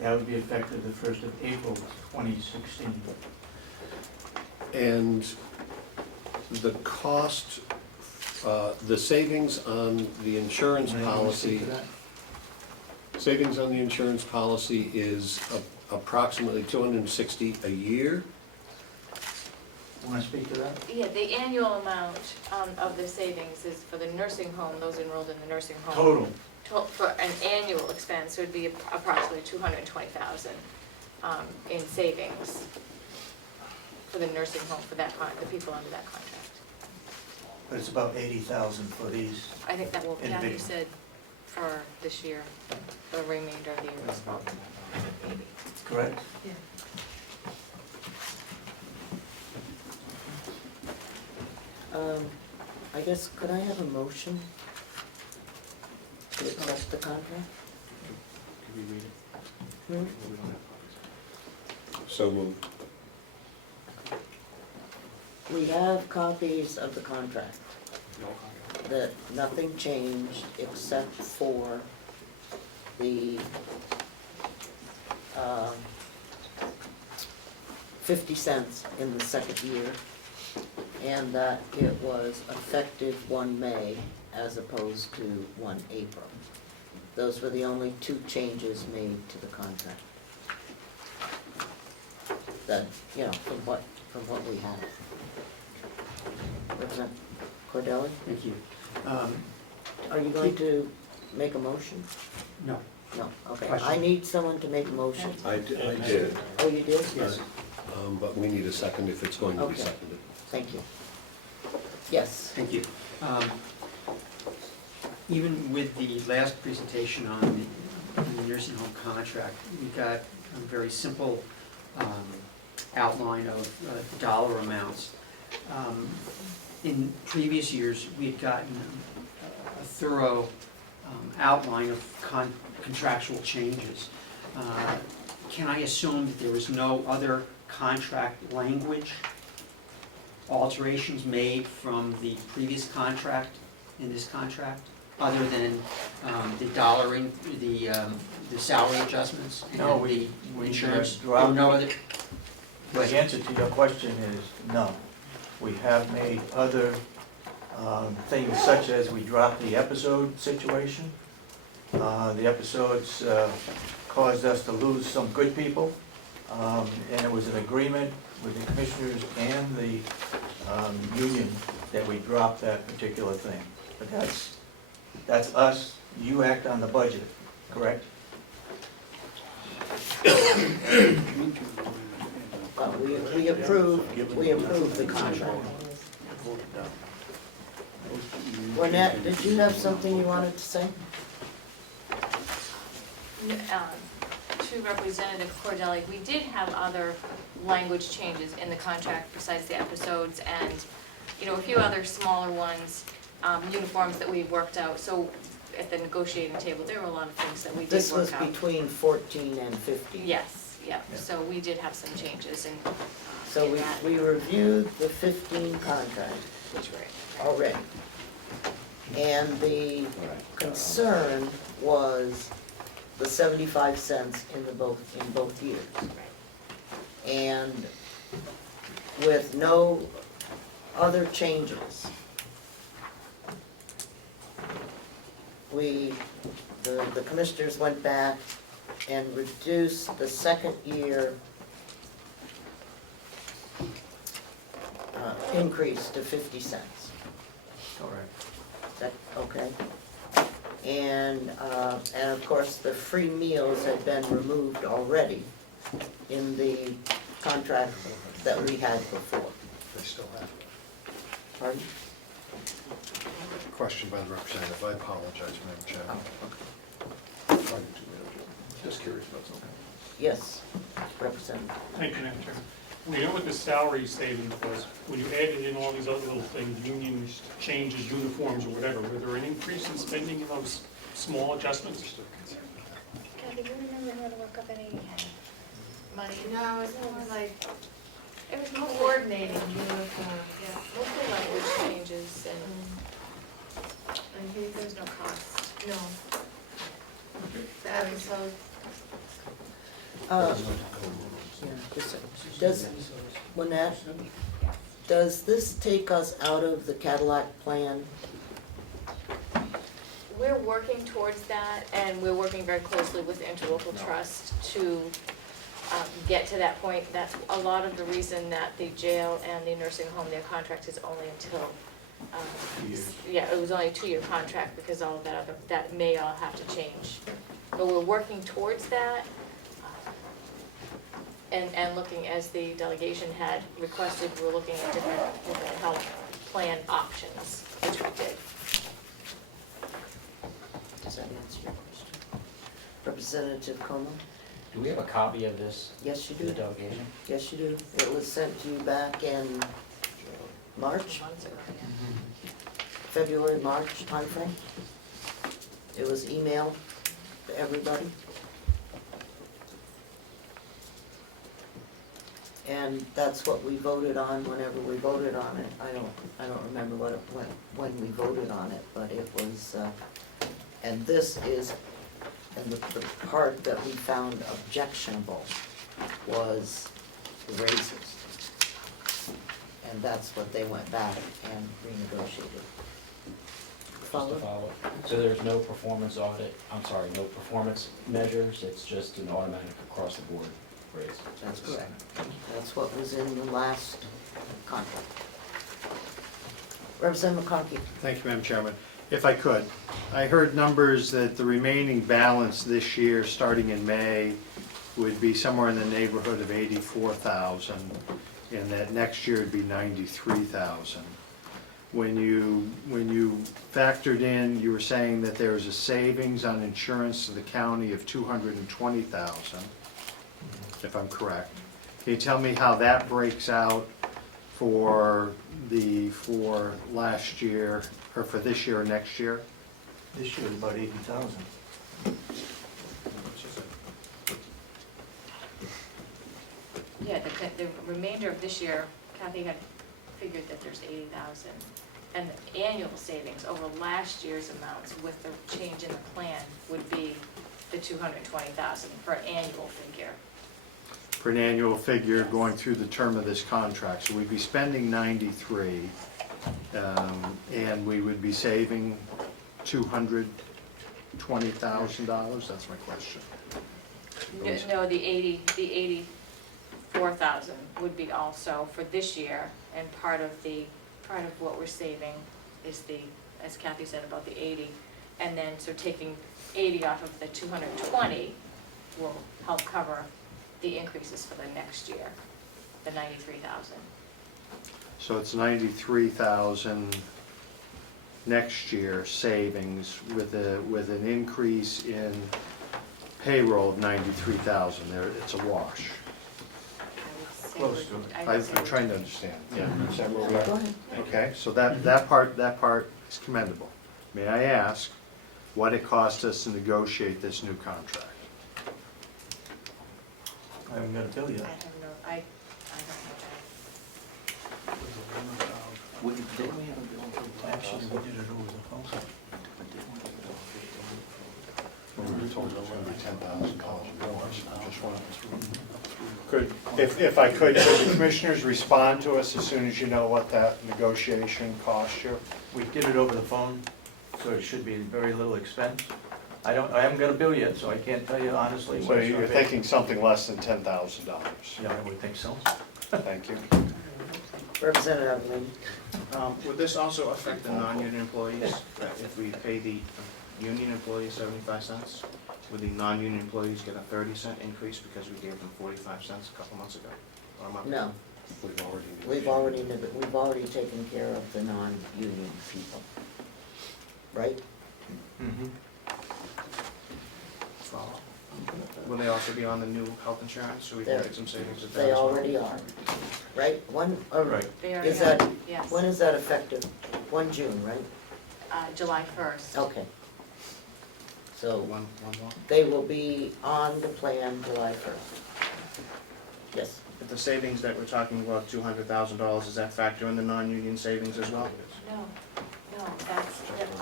That would be effective the 1st of April 2016. And the cost, the savings on the insurance policy, savings on the insurance policy is approximately $260 a year. Want to speak to that? Yeah, the annual amount of the savings is for the nursing home, those enrolled in the nursing home. Total. For an annual expense, it would be approximately 220,000 in savings for the nursing home, for that, the people under that contract. But it's about 80,000 for these. I think that will, Kathy individual. said for this year, the remainder of the year is about 80. Correct? Yeah. I guess, could I have a motion to accept the contract? Can we read it? Hmm? We don't have copies. So moved. We have copies of the contract, No copy. that nothing changed except for the 50 cents in the second year, and that it was effective 1 May as opposed to 1 April. Those were the only 2 changes made to the contract. That, from what we have. Representative Cordelli, Thank you. are you going to make a motion? No. No, okay. Question. I need someone to make a motion. I did, Oh, you did? Yes. but we need a second if it's going to be Okay. seconded. Thank you. Yes. Thank you. Even with the last presentation on the nursing home contract, we got a very simple outline of dollar amounts. In previous years, we'd gotten a thorough outline of contractual changes. Can I assume that there was no other contract language alterations made from the previous contract in this contract, other than the dollaring, the salary adjustments and No, the we insurance? dropped- Oh, no other? The answer to your question is no. We have made other things such as we dropped the episode situation. The episodes caused us to lose some good people, and it was an agreement with the commissioners and the union that we dropped that particular thing. But that's us. You act on the budget, correct? We approve the contract. Lynette, did you have something you wanted to say? To Representative Cordelli, we did have other language changes in the contract besides the episodes and, a few other smaller ones, uniforms that we worked out. So at the negotiating table, there were a lot of things that we did This work was out. between 14 and 15. Yes, yeah, so we did have some changes in So in that. we reviewed the 15 contract Which were, already. And the concern was the 75 cents in both years. And with no other changes, the commissioners went back and reduced the second year increase to 50 cents. Correct. Is that okay? And of course, the free meals had been removed already in the contract that we had before. They still have it. Pardon? Question by the representative, I apologize, Madam Chairman. Just curious about something. Yes, Representative. Thank you, Madam Chairman. We know what the salary savings was. When you added in all these other little things, unions, changes, uniforms, or whatever, were there an increase in spending in those small adjustments? Kathy, do you remember how to look up any money? No, it's more like It was mostly, coordinating uniform. yeah, mostly language changes and there's no cost. No. The episode, Yeah, does, Lynette, Does this take us out of the Cadillac plan? We're working towards that, and we're working very closely with the interlocal trust to get to that point. That's a lot of the reason that the jail and the nursing home, their contract is only until, 2 years. yeah, it was only a 2-year contract because all of that may all have to change. But we're working towards that, and looking, as the delegation had requested, we're looking at different health plan options, which we did. Does that answer your question? Representative Comeau? Do we have a copy of this, Yes, you the do. delegation? Yes, you do. It was sent to you back in March, Months ago, yeah. February, March timeframe. It was emailed to everybody. And that's what we voted on whenever we voted on it. I don't remember when we voted on it, but it was, and this is, and the part that we found objectionable was the raises. And that's what they went back and renegotiated. Just Follow? to follow. So there's no performance audit, no performance measures, it's just an automatic across the board raise? That's correct. That's what was in the last contract. Representative McConkey. Thank you, Madam Chairman. If I could, I heard numbers that the remaining balance this year, starting in May, would be somewhere in the neighborhood of 84,000, and that next year it'd be 93,000. When you factored in, you were saying that there was a savings on insurance to the county of 220,000, if I'm correct. Can you tell me how that breaks out for last year, or for this year or next year? This year is about 80,000. Yeah, the remainder of this year, Kathy had figured that there's 80,000. And the annual savings over last year's amounts with the change in the plan would be the 220,000 for an annual figure. For an annual figure going through the term of this contract. So we'd be spending 93, and we would be saving $220,000, that's my question. No, the 84,000 would be also for this year, and part of what we're saving is the, as Kathy said, about the 80. And then, so taking 80 off of the 220 will help cover the increases for the next year, the 93,000. So it's 93,000 next year savings with an increase in payroll of 93,000. There, it's a wash. Close to it. I'm trying to understand. Yeah. Is that where we're at? Go ahead. Okay, so that part is commendable. May I ask what it cost us to negotiate this new contract? I haven't got a bill yet. I don't know that. Actually, we did it over the phone. We were told it was going to be $10,000 more, so I just wanted if I could the commissioners respond to us as soon as you know what that negotiation cost you? We did it over the phone, so it should be very little expense. I haven't got a bill yet, so I can't tell you honestly. So what it's you're gonna be. thinking something less than $10,000? Yeah, I would think so. Thank you. Representative Lynn. Would this also affect the non-union employees, if we pay the union employees 75 cents? Would the non-union employees get a 30-cent increase because we gave them 45 cents a couple months ago? Or a month ago? No, we've already taken care of the non-union people, right? Mm-hmm. Follow. Will they also be on the new health insurance, so we can get some savings with that They as well? already are, right? Right. They already Is that, are, yes. when is that effective? 1 June, right? July 1st. Okay. So One more? they will be on the plan July 1st. Yes. But the savings that we're talking about, $200,000, does that factor in the non-union savings as well? No,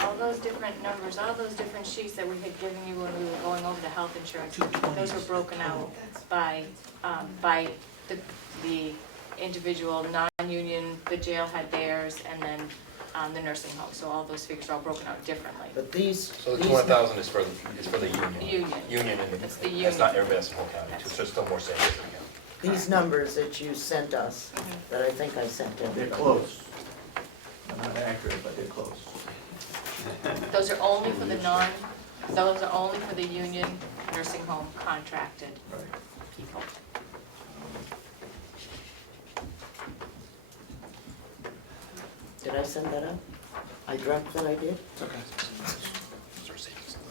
all those different numbers, all those different sheets that we had given you when we were going over the health insurance, those were broken out by the individual non non-union, the jail had theirs, and then the nursing home, so all those figures are all broken out differently. But these, So the these, 200,000 is for the union? Union. Union, and It's the that's not union. everybody else in whole county, too, so there's still more savings in the county. these numbers that you sent us, that I think I sent They're everybody. close. They're not accurate, but they're close. Those are only for the those are only for the union nursing home contracted Right. people. Did I send that out? I dreamt that I did? Okay.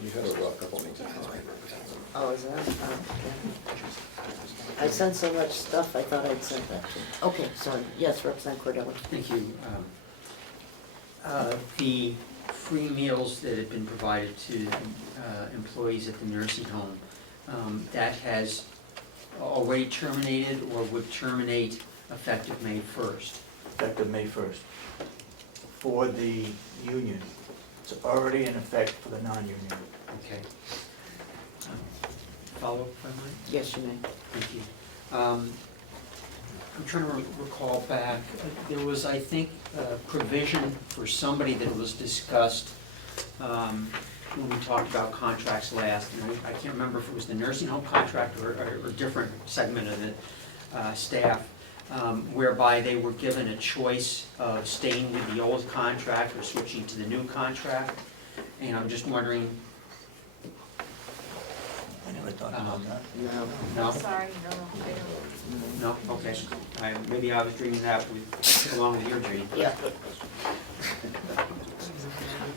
You had a rough couple meetings. Oh, is that? Oh, okay. I sent so much stuff, I thought I'd sent that to you. Okay, sorry. Yes, Representative Cordelli. Thank you. The free meals that have been provided to employees at the nursing home, that has already terminated or would terminate effective May 1st. Effective May 1st. For the union. It's already in effect for the non-union. Okay. Follow-up, if I might? Yes, you may. Thank you. I'm trying to recall back, there was, I think, a provision for somebody that was discussed when we talked about contracts last. And I can't remember if it was the nursing home contract or a different segment of the staff, whereby they were given a choice of staying with the old contract or switching to the new contract. And I'm just wondering, I never thought about that. No. no? Sorry, no, I don't. No, okay. Maybe I was dreaming that along with your dream. Yeah.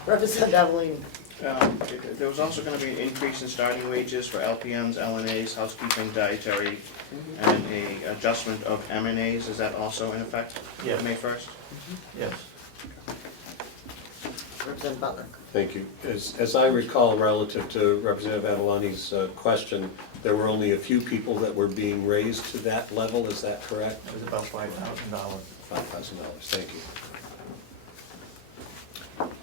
Representative Evelyn. There was also gonna be an increase in starting wages for LPNs, LNAs, housekeeping, dietary, and a adjustment of M&As. Is that also in effect? Yes. May 1st? Yes. Representative Butler. Thank you. As I recall, relative to Representative Adelani's question, there were only a few people that were being raised to that level, is that correct? It was about $5,000. $5,000, thank you.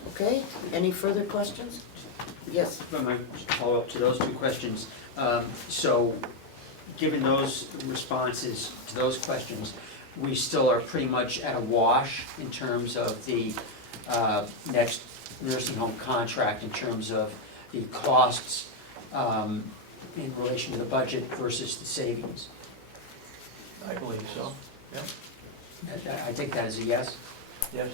Okay, any further questions? Yes. If I might follow up to those two questions. So, given those responses to those questions, we still are pretty much at a wash in terms of the next nursing home contract, in terms of the costs in relation to the budget versus the savings. I believe so. Yep. I think that is a yes. Yes.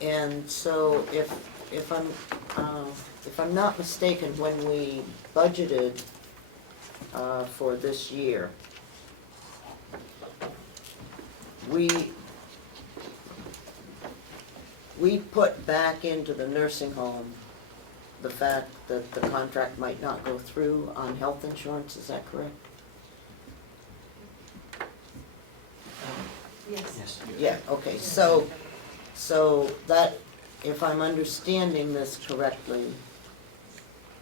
And so if I'm not mistaken, when we budgeted for this year, we put back into the nursing home the fact that the contract might not go through on health insurance, is that correct? Yes. Yeah, okay, so that, if I'm understanding this correctly,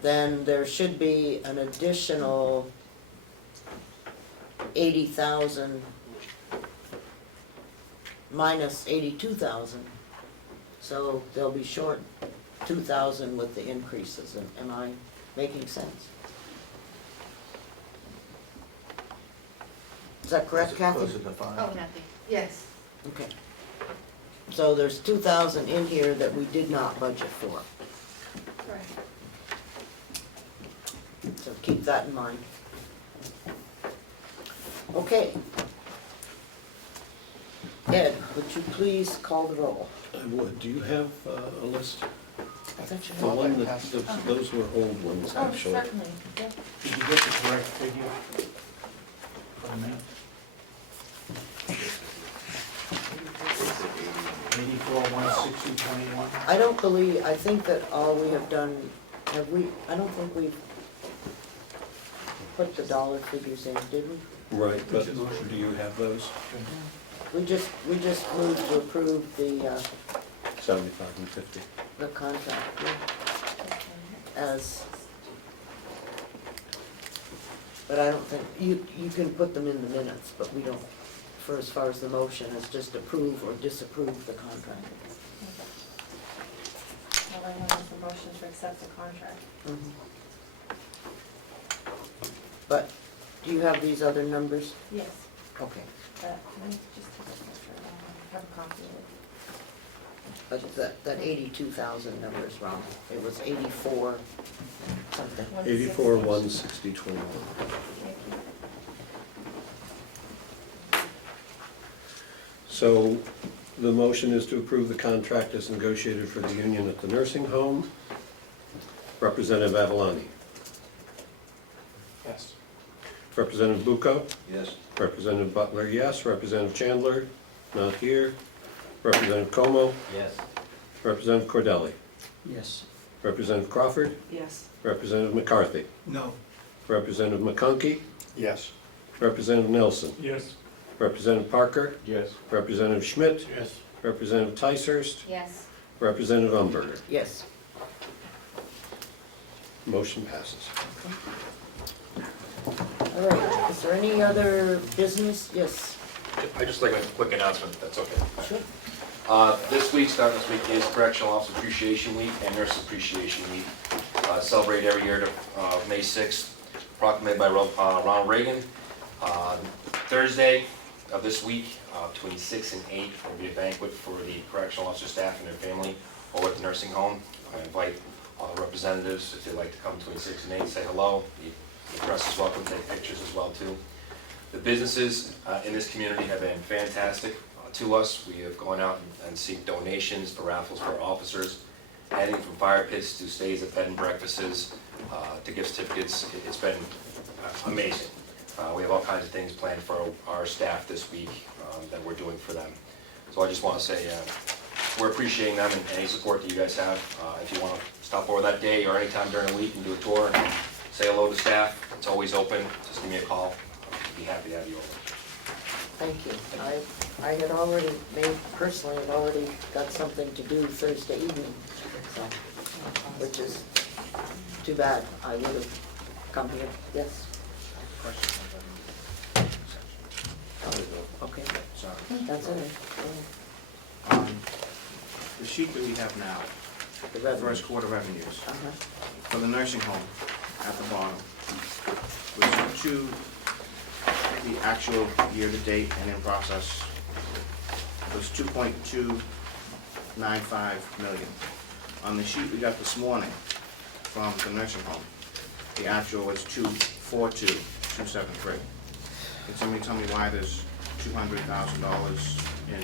then there should be an additional 80,000 minus 82,000. So they'll be short 2,000 with the increases. Am I making sense? Is that correct, Kathy? Closer to 5. Oh, Kathy. Yes. Okay. So there's 2,000 in here that we did not budget for. Correct. So keep that in mind. Okay. Ed, would you please call the roll? I would. Do you have a list? I thought you The had. one that, those were old ones, Oh, actually. certainly, yeah. Did you get the correct figure for the minute? 84,160,21. I don't believe, I think that all we have done, I don't think we've put the dollar figures in, did we? Right, but do you have those? We just moved to approve the 75 and 50. the contract, yeah, as, but I don't think, you can put them in the minutes, but we don't, for as far as the motion, is just approve or disapprove the contract. Well, I want the motion to accept the contract. But Do you have these other numbers? Yes, Okay, but can I just take a picture of that? I have a copy of it. but that 82,000 number is wrong. It was 84 something. 84, 160, 21. Thank you. So the motion is to approve the contract as negotiated for the union at the nursing home. Representative Avalani. Yes. Representative Bucco. Yes. Representative Butler, yes. Representative Chandler, not here. Representative Comeau. Yes. Representative Cordelli. Yes. Representative Crawford. Yes. Representative McCarthy. No. Representative McConkey. Yes. Representative Nelson. Yes. Representative Parker. Yes. Representative Schmidt. Yes. Representative Ticehurst. Yes. Representative Umberger. Yes. Motion passes. All right, is there any other business? Yes, I'd just like a quick announcement, if that's okay. sure. This week, starting this week, is Correctional Officer Appreciation Week and Nurse Appreciation Week. Celebrated every year to May 6th, proclaimed by Ronald Reagan. Thursday of this week, between 6 and 8, there will be a banquet for the correctional officer staff and their family over at the nursing home. I invite all the representatives, if they'd like to come between 6 and 8, say hello. The press is welcome, take pictures as well too. The businesses in this community have been fantastic to us. We have gone out and seek donations for raffles for our officers, anything from fire pits to stays at bed and breakfasts, to gift certificates. It's been amazing. We have all kinds of things planned for our staff this week that we're doing for them. So I just want to say we're appreciating them and any support that you guys have. If you want to stop over that day or anytime during the week and do a tour and say hello to staff, it's always open. Just give me a call. I'd be happy to have you over. Thank you. I had already, personally had already got something to do Thursday evening, so, which is too bad. I would have come here. Yes? Okay, Sorry. that's it. The sheet that we have now, The the revenue. first quarter revenues, Uh-huh. for the nursing home at the bottom, was the actual year-to-date and in process was 2.295 million. On the sheet we got this morning from the nursing home, the actual was 242,273. Can somebody tell me why there's $200,000 in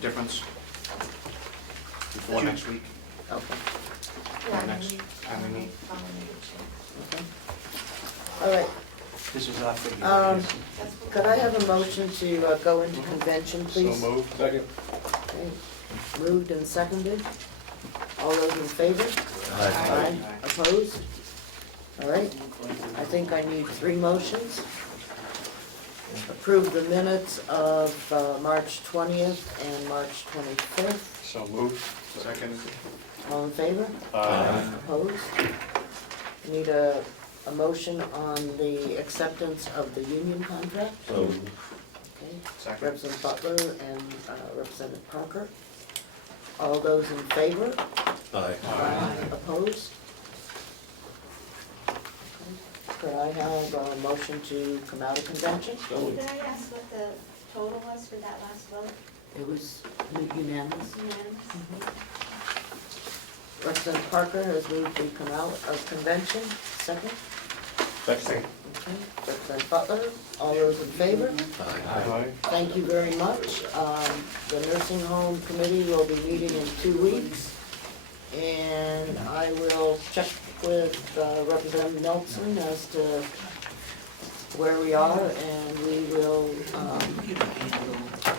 difference before next week? Okay, Or next time we meet? okay. All right, This is our figure. could I have a motion to go into convention, please? So moved. Second. Okay. Moved and seconded. All those in favor? Aye. Opposed? All right, I think I need 3 motions. Approve the minutes of March 20th and March 25th. So moved. Second. All in favor? Aye. Opposed? Need a motion on the acceptance of the union contract? So Okay. Second. Representative Butler and Representative Parker. All those in favor? aye. Opposed? Could I have a motion to come out of convention? Did I ask what the total was for that last vote? It was unanimous. Unanimous? Representative Parker has moved to come out of convention. Second? Second. Okay. Representative Butler, all those in favor? Aye. Thank you very much. The nursing home committee will be meeting in 2 weeks. And I will check with Representative Nelson as to where we are, and we will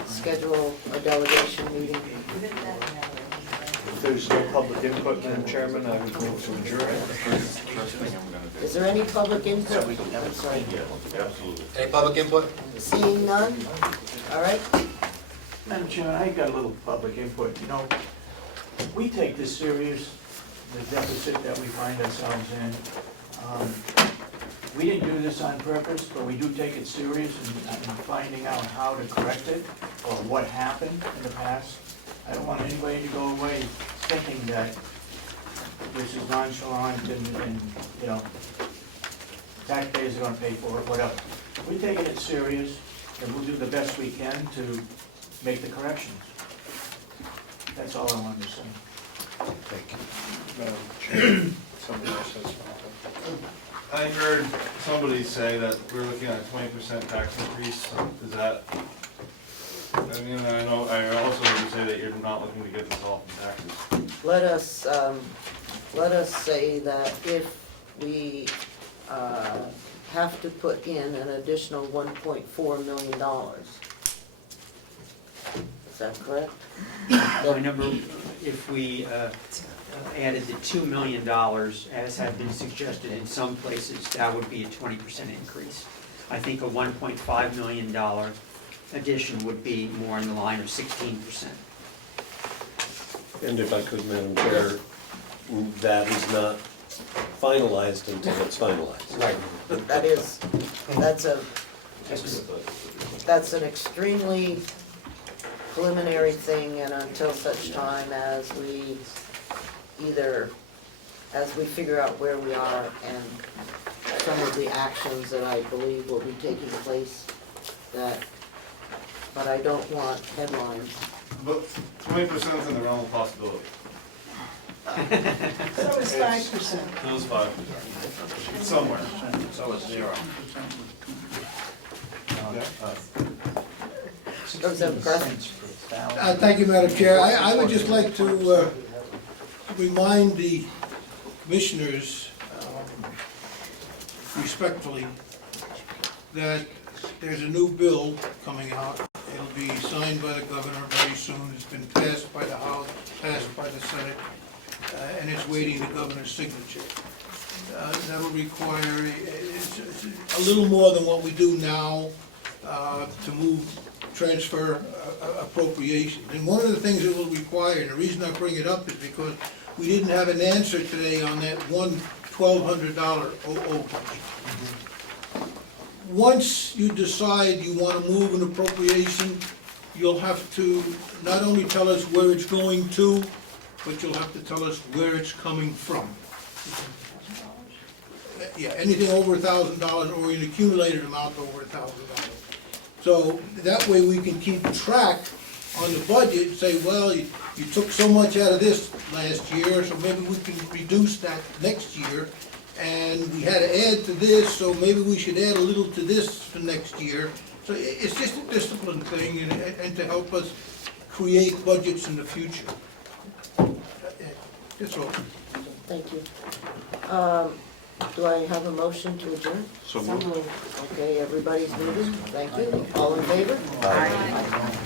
schedule a delegation meeting. If there's no public input, Madam Chairman, I would move to adjourn. Is there any public input? I'm sorry. Any public input? Seeing none? All right. Madam Chairman, I got a little public input. You know, we take this serious, the deficit that we find ourselves in. We didn't do this on purpose, but we do take it serious in finding out how to correct it or what happened in the past. I don't want anybody to go away thinking that this is nonchalant and you know, taxpayers are gonna pay for it, whatever. We're taking it serious, and we'll do the best we can to make the corrections. That's all I wanted to say. Thank you. Madam Chair, somebody else has something. I heard somebody say that we're looking at a 20% tax increase. Is that, I mean, I also heard you say that you're not looking to get this all from taxes. Let us say that if we have to put in an additional $1.4 million. Is that correct? My number, if we added the $2 million, as had been suggested in some places, that would be a 20% increase. I think a $1.5 million addition would be more in the line of 16%. And if I could, Madam Chair, that is not finalized until it's finalized. Right. That's an extremely preliminary thing, and until such time as we figure out where we are and some of the actions that I believe will be taking place, but I don't want headlines. But 20% is in the realm of possibility. So is 5%. So is 5%. It's somewhere. So is 0. Thank you, Madam Chair. I would just like to remind the commissioners respectfully that there's a new bill coming out. It'll be signed by the governor very soon. It's been passed by the House, passed by the Senate, and it's waiting the governor's signature. That'll require it's a little more than what we do now to transfer appropriation. And one of the things it will require, and the reason I bring it up is because we didn't have an answer today on that $1,200 overage. Once you decide you want to move an appropriation, you'll have to not only tell us where it's going to, but you'll have to tell us where it's coming from. Yeah, anything over $1,000 or an accumulated amount over $1,000. So that way we can keep track on the budget and say, well, you took so much out of this last year, so maybe we can reduce that next year. And we had to add to this, so maybe we should add a little to this for next year. So it's just a discipline thing and to help us create budgets in the future. That's all. Thank you. Do I have a motion to adjourn? So moved. Okay, everybody's moving. Thank you. All in favor? Aye.